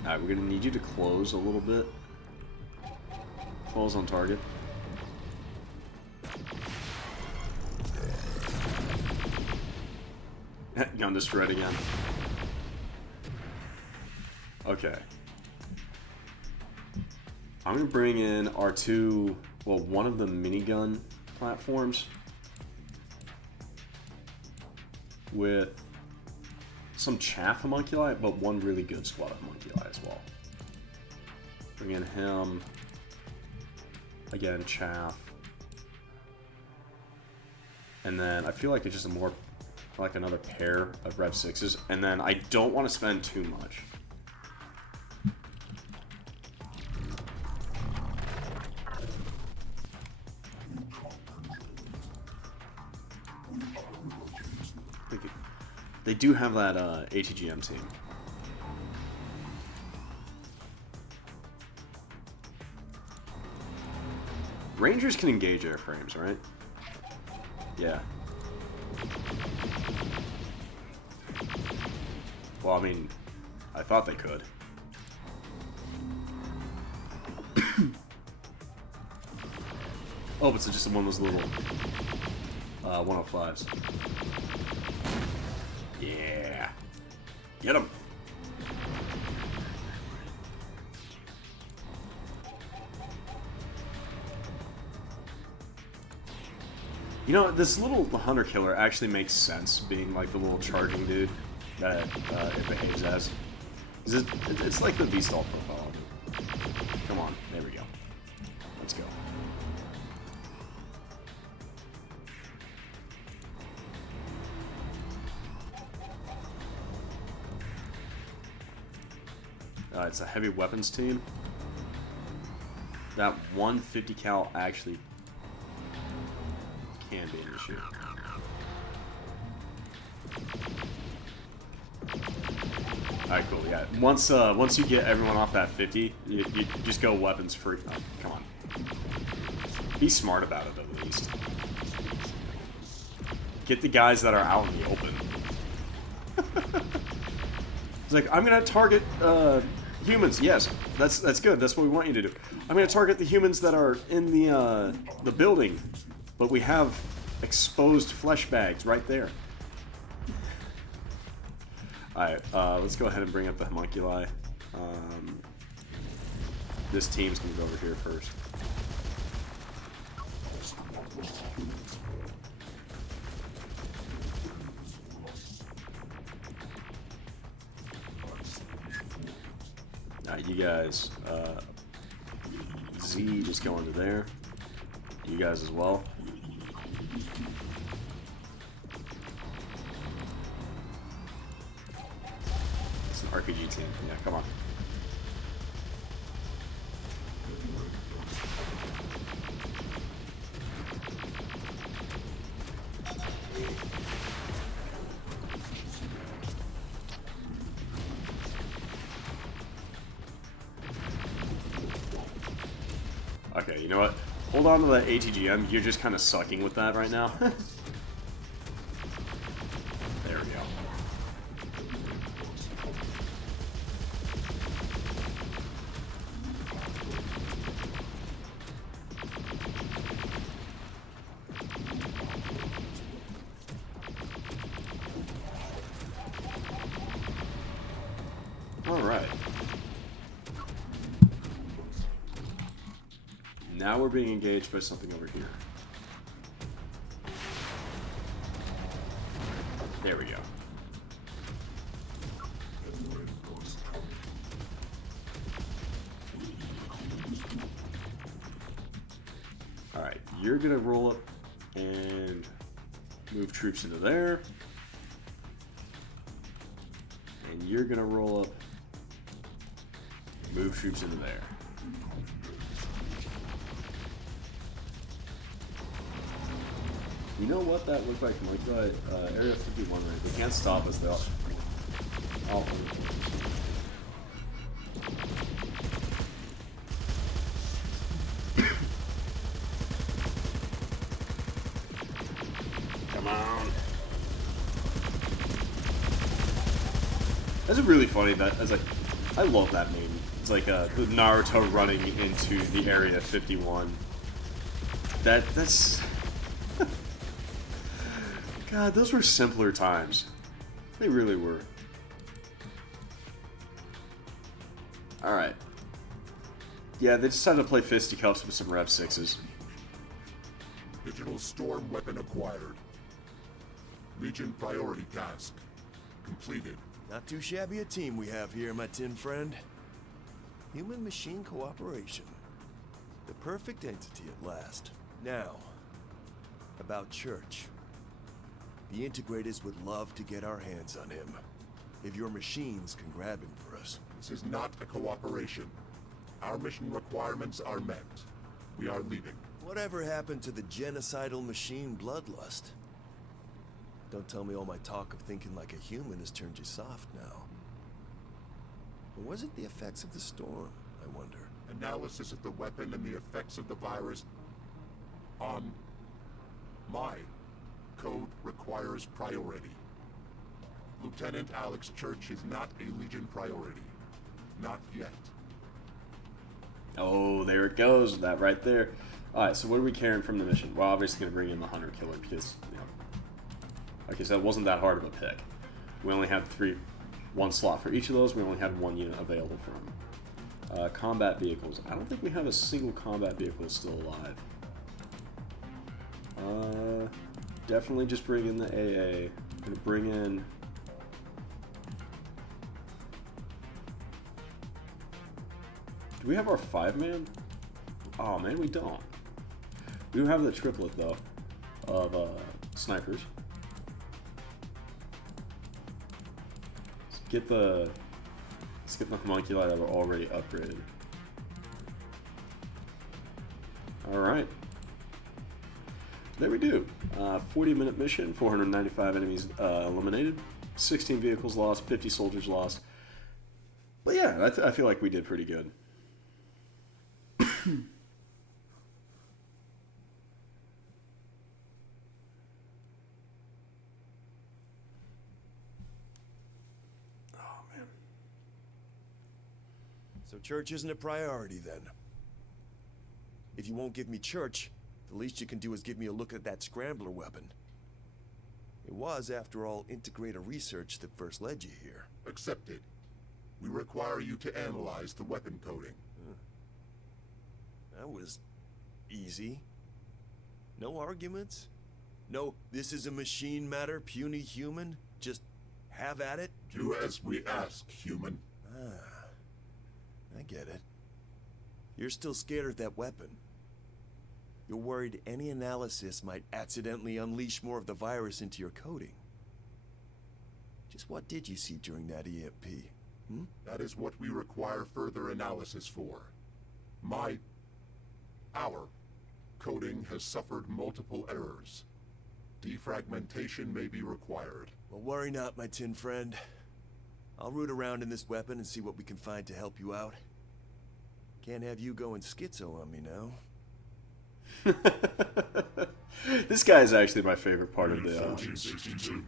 Alright, we're gonna need you to close a little bit. Close on target. Gun destroyed again. Okay. I'm gonna bring in our two, well, one of the minigun platforms with some chaff homunculi, but one really good squad of homunculi as well. Bring in him. Again, chaff. And then I feel like it's just a more, like another pair of Rev 6s. And then I don't want to spend too much. They do have that ATGM team. Rangers can engage airframes, right? Yeah. Well, I mean, I thought they could. Oh, but it's just one of those little 105s. Yeah. Get him. You know, this little hunter killer actually makes sense, being like the little charging dude that it behaves as. It's like the V-stall profile. Come on, there we go. Let's go. It's a heavy weapons team. That 150 cal actually can be an issue. Alright, cool, yeah. Once you get everyone off that 50, you just go weapons free. Oh, come on. Be smart about it, at least. Get the guys that are out in the open. It's like, I'm gonna target humans. Yes, that's good. That's what we want you to do. I'm gonna target the humans that are in the building, but we have exposed flesh bags right there. Alright, let's go ahead and bring up the homunculi. This team's gonna go over here first. Alright, you guys, Z, just go into there. You guys as well. It's an RPG team. Yeah, come on. Okay, you know what? Hold on to that ATGM. You're just kind of sucking with that right now. There we go. All right. Now we're being engaged by something over here. There we go. Alright, you're gonna roll up and move troops into there. And you're gonna roll up, move troops into there. You know what that looked like? Area 51 right? They can't stop us though. Oh. Come on. That's really funny. I love that meme. It's like the Naruto running into the Area 51. That's. God, those were simpler times. They really were. Alright. Yeah, they decided to play fisticuffs with some Rev 6s. Digital storm weapon acquired. Legion priority task completed. Not too shabby a team we have here, my tin friend. Human-machine cooperation. The perfect entity at last. Now, about Church. The Integrators would love to get our hands on him. If your machines can grab him for us. This is not a cooperation. Our mission requirements are met. We are leaving. Whatever happened to the genocidal machine bloodlust? Don't tell me all my talk of thinking like a human has turned you soft now. Or was it the effects of the storm, I wonder? Analysis of the weapon and the effects of the virus on my code requires priority. Lieutenant Alex Church is not a Legion priority. Not yet. Oh, there it goes. That right there. Alright, so what are we carrying from the mission? Well, obviously going to bring in the Hunter Killer because, you know, like I said, it wasn't that hard of a pick. We only had one slot for each of those. We only had one unit available for them. Combat vehicles. I don't think we have a single combat vehicle still alive. Definitely just bring in the AA. Gonna bring in... Do we have our 5-man? Oh man, we don't. We do have the triplet though of snipers. Let's get the homunculi that were already upgraded. All right. There we do. 40-minute mission, 495 enemies eliminated, 16 vehicles lost, 50 soldiers lost. But yeah, I feel like we did pretty good. Oh, man. So Church isn't a priority then. If you won't give me Church, the least you can do is give me a look at that scrambler weapon. It was, after all, Integrator research that first led you here. Accepted. We require you to analyze the weapon coding. That was easy. No arguments? No, this is a machine matter, puny human? Just have at it? Do as we ask, human. Ah, I get it. You're still scared of that weapon. You're worried any analysis might accidentally unleash more of the virus into your coding. Just what did you see during that EMP? That is what we require further analysis for. Our coding has suffered multiple errors. Defragmentation may be required. Well, worry not, my tin friend. I'll root around in this weapon and see what we can find to help you out. Can't have you going schizo on me now. This guy is actually my favorite part of Unit the 1462. campaign.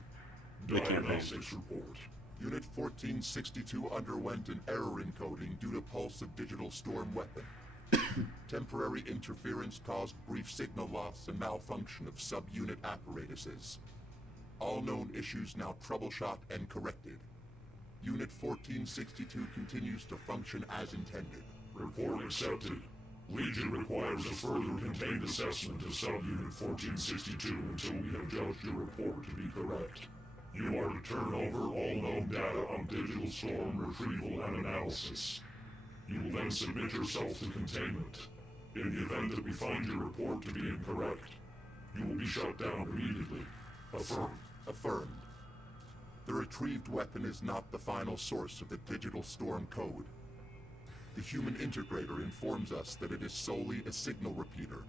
Diagnostics report. Unit 1462 underwent an error encoding due to pulse of digital storm weapon. Temporary interference caused brief signal loss and malfunction of subunit apparatuses. All known issues now troubleshot and corrected. Unit 1462 continues to function as intended. Report accepted. Legion requires a further contained assessment of subunit 1462 until we have judged your report to be correct. You are to turn over all known data on digital storm retrieval and analysis. You will then submit yourself to containment. In the event that we find your report to be incorrect, you will be shut down immediately. Affirm. Affirmed. The retrieved weapon is not the final source of the digital storm code. The human integrator informs us that it is solely a signal repeater.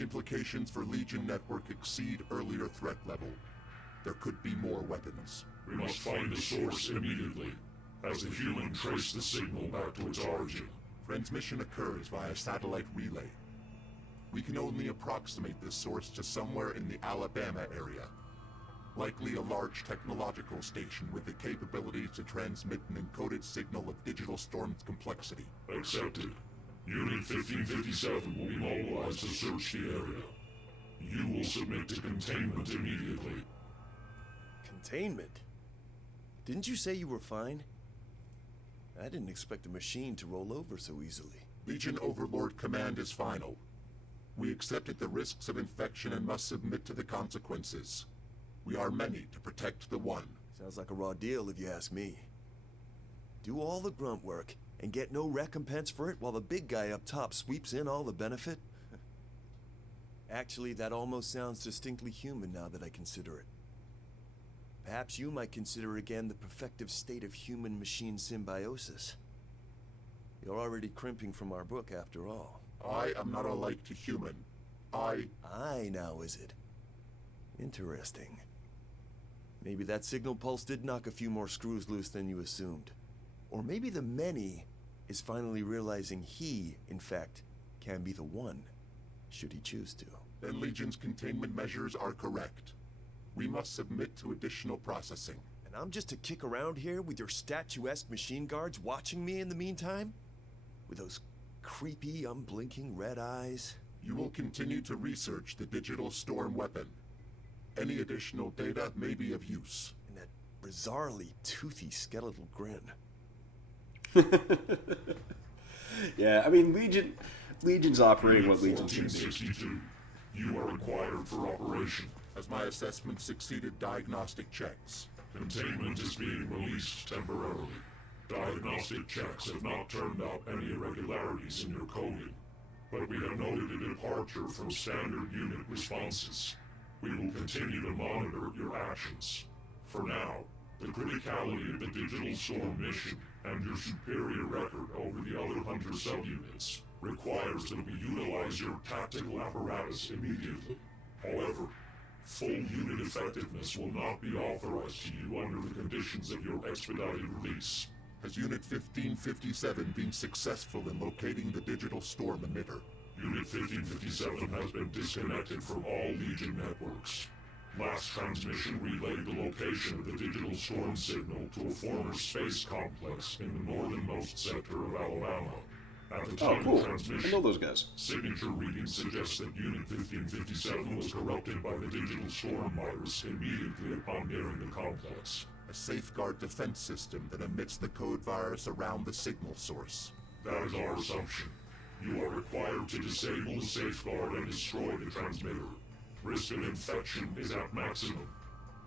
Implications for Legion network exceed earlier threat level. There could be more weapons. We must find the source immediately, as the human trace the signal back to its origin. Transmission occurs via satellite relay. We can only approximate this source to somewhere in the Alabama area. Likely a large technological station with the capability to transmit an encoded signal of digital storm's complexity. Accepted. Unit 1557 will be mobilized to search the area. You will submit to containment immediately. Containment? Didn't you say you were fine? I didn't expect the machine to roll over so easily. Legion Overlord command is final. We accepted the risks of infection and must submit to the consequences. We are many to protect the one. Sounds like a raw deal if you ask me. Do all the grunt work and get no recompense for it while the big guy up top sweeps in all the benefit? Actually, that almost sounds distinctly human now that I consider it. Perhaps you might consider again the perfective state of human-machine symbiosis. You're already crimping from our book after all. I am not alike to human. I Now is it? Interesting. Maybe that signal pulse did knock a few more screws loose than you assumed. Or maybe the many is finally realizing he, in fact, can be the one, should he choose to. Then Legion's containment measures are correct. We must submit to additional processing. And I'm just to kick around here with your statuesque machine guards watching me in the meantime? With those creepy, unblinking red eyes? You will continue to research the digital storm weapon. Any additional data may be of use. And that bizarrely toothy skeletal grin. Yeah, I mean, Legion's operating what Legion should be. 1462. You are required for operation. As my assessment succeeded diagnostic checks. Containment is being released temporarily. Diagnostic checks have not turned out any irregularities in your coding, but we have noted a departure from standard unit responses. We will continue to monitor your actions. For now, the criticality of the digital storm mission and your superior record over the other Hunter subunits requires that we utilize your tactical apparatus immediately. However, full unit effectiveness will not be authorized to you under the conditions of your expedited release. Has Unit 1557 been successful in locating the digital storm emitter? Unit 1557 has been disconnected from all Legion networks. Last transmission relayed the location of the digital storm signal to a former space complex in the northernmost sector of Alabama. At the Oh, time cool. of I transmission, know those guys. signature readings suggest that Unit 1557 was corrupted by the digital storm virus immediately upon nearing the complex. A safeguard defense system that emits the code virus around the signal source. That is our assumption. You are required to disable the safeguard and destroy the transmitter. Risk of infection is at maximum.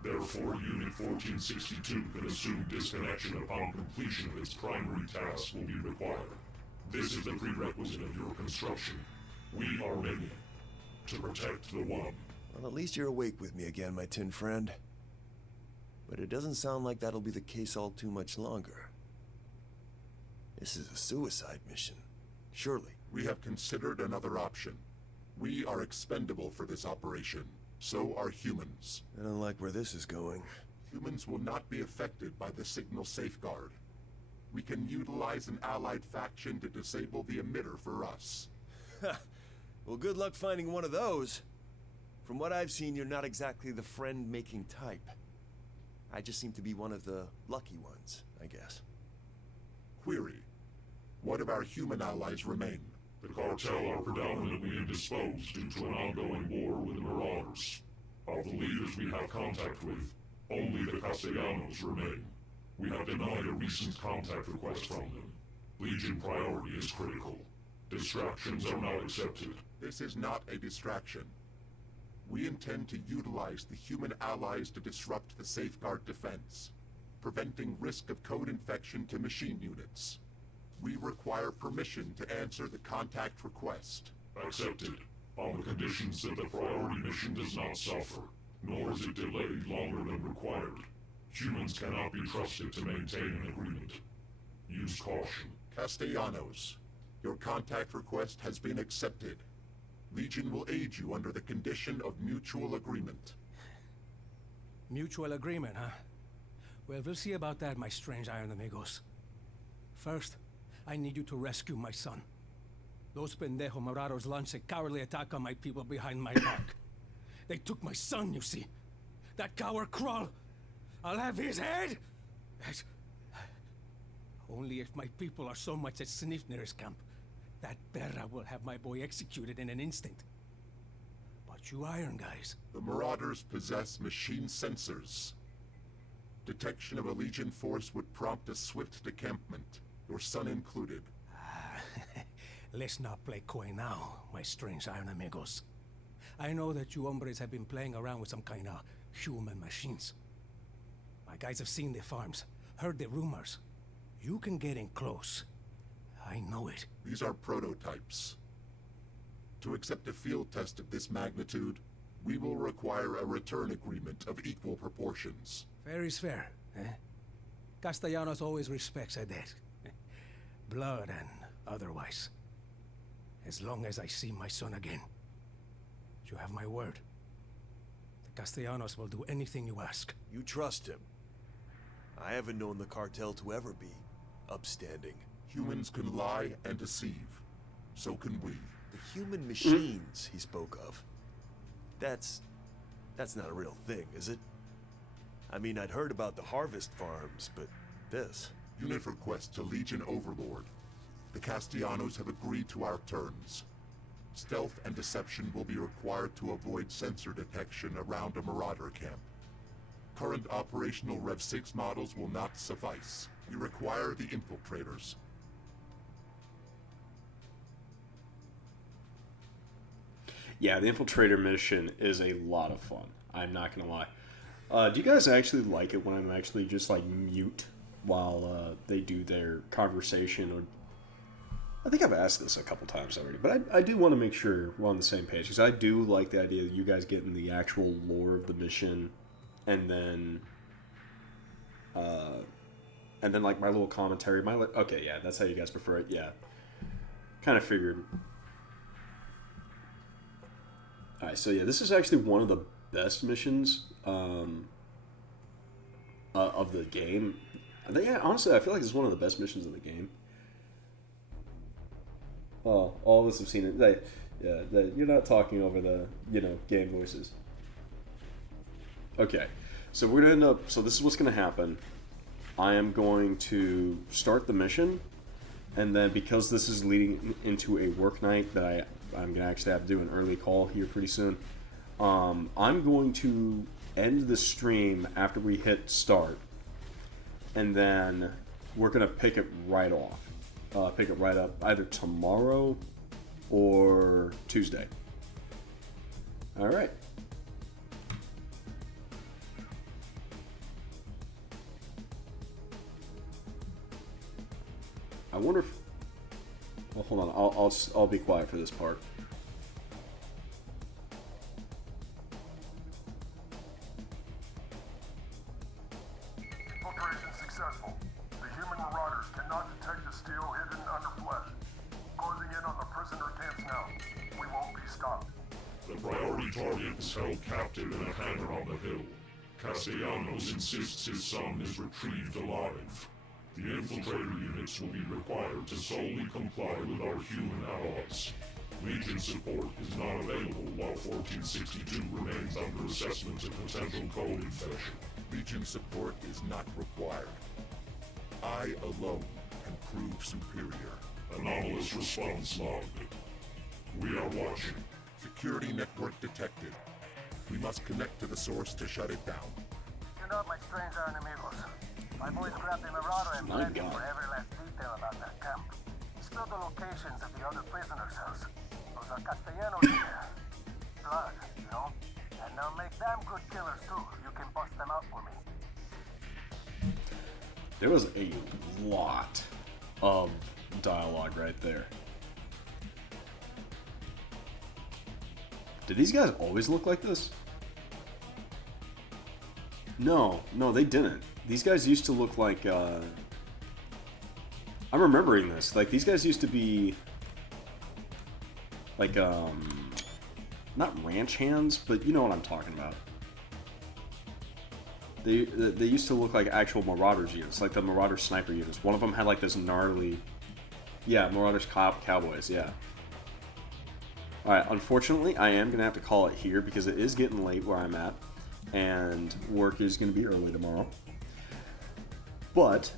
Therefore, Unit 1462 can assume disconnection upon completion of its primary task will be required. This is the prerequisite of your construction. We are many. To protect the one. Well, at least you're awake with me again, my tin friend. But it doesn't sound like that'll be the case all too much longer. This is a suicide mission. Surely. We have considered another option. We are expendable for this operation. So are humans. I don't like where this is going. Humans will not be affected by the signal safeguard. We can utilize an allied faction to disable the emitter for us. Well, good luck finding one of those. From what I've seen, you're not exactly the friend-making type. I just seem to be one of the lucky ones, I guess. Query. What of our human allies remain? The cartel are predominantly indisposed due to an ongoing war with the Marauders. Of the leaders we have contact with, only the Castellanos remain. We have denied a recent contact request from them. Legion priority is critical. Distractions are not accepted. This is not a distraction. We intend to utilize the human allies to disrupt the safeguard defense, preventing risk of code infection to machine units. We require permission to answer the contact request. Accepted, on the conditions that the priority mission does not suffer, nor is it delayed longer than required. Humans cannot be trusted to maintain an agreement. Use caution. Castellanos, your contact request has been accepted. Legion will aid you under the condition of mutual agreement. Mutual agreement, huh? Well, we'll see about that, my strange iron amigos. First, I need you to rescue my son. Those pendejo Marauders launched a cowardly attack on my people behind my back. They took my son, you see. That coward Krull. I'll have his head! Only if my people are so much as sniffed near his camp. That perra will have my boy executed in an instant. But you iron guys... The Marauders possess machine sensors. Detection of a Legion force would prompt a swift decampment, your son included. Let's not play coy now, my strange iron amigos. I know that you hombres have been playing around with some kind of human machines. My guys have seen the farms, heard the rumors. You can get in close. I know it. These are prototypes. To accept a field test of this magnitude, we will require a return agreement of equal proportions. Fair is fair, eh? Castellanos always respects a debt. Blood and otherwise. As long as I see my son again. You have my word. The Castellanos will do anything you ask. You trust him. I haven't known the cartel to ever be upstanding. Humans can lie and deceive. So can we. The human machines he spoke of. That's not a real thing, is it? I mean, I'd heard about the harvest farms, but this... Unit request to Legion Overlord. The Castellanos have agreed to our terms. Stealth and deception will be required to avoid sensor detection around a Marauder camp. Current operational Rev 6 models will not suffice. We require the infiltrators. Yeah, the infiltrator mission is a lot of fun. I'm not gonna lie. Do you guys actually like it when I'm actually just like mute while they do their conversation? Or I think I've asked this a couple times already, but I do want to make sure we're on the same page, because I do like the idea of you guys getting the actual lore of the mission, and then like my little commentary. Okay, yeah, that's how you guys prefer it. Yeah, kind of figured. All right, so yeah, this is actually one of the best missions of the game. Honestly, I feel like it's one of the best missions of the game. Oh, all of us have seen it. You're not talking over the, game voices. Okay, so we're gonna end up. So this is what's gonna happen. I am going to start the mission, and then because this is leading into a work night that I'm gonna actually have to do an early call here pretty soon. I'm going to end the stream after we hit start, and then we're gonna pick it right off. Pick it right up either tomorrow or Tuesday. All right. I wonder if... Well, hold on. I'll be quiet for this part. Infiltration successful. The human marauders cannot detect the steel hidden under flesh. Closing in on the prisoner camps now. We won't be stopped. The priority target is held captive in a hangar on the hill. Castellanos insists his son is retrieved alive. The infiltrator units will be required to solely comply with our human allies. Legion support is not available while 1462 remains under assessment of potential code infection. Legion support is not required. I alone can prove superior. Anomalous response logged. We are watching. Security network detected. We must connect to the source to shut it down. You know my strange enemigos. My boys grabbed the Marauder and My planned God. for every last detail about that camp. He spilled the locations of the other prisoners' cells. Those are Castellanos here. Blood, you know? And they'll make them good killers too. You can bust them out for me. There was a lot of dialogue right there. Did these guys always look like this? No, they didn't. These guys used to look like, I'm remembering this. Like, these guys used to be, like, not ranch hands, but you know what I'm talking about. They used to look like actual Marauders units, like the Marauder sniper units. One of them had, like, this gnarly, yeah, Marauders Cowboys, yeah. Alright, unfortunately, I am going to have to call it here because it is getting late where I'm at, and work is going to be early tomorrow. But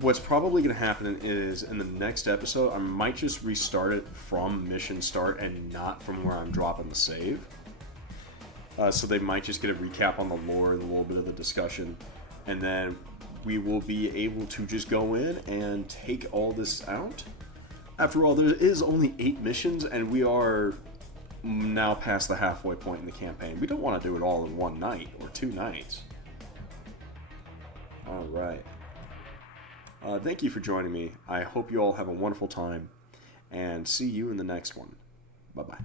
what's probably going to happen is in the next episode, I might just restart it from mission start and not from where I'm dropping the save. So they might just get a recap on the lore and a little bit of the discussion, and then we will be able to just go in and take all this out. After all, there is only 8 missions, and we are now past the halfway point in the campaign. We don't want to do it all in one night or 2 nights. Alright. Thank you for joining me. I hope you all have a wonderful time, and see you in the next one. Bye-bye.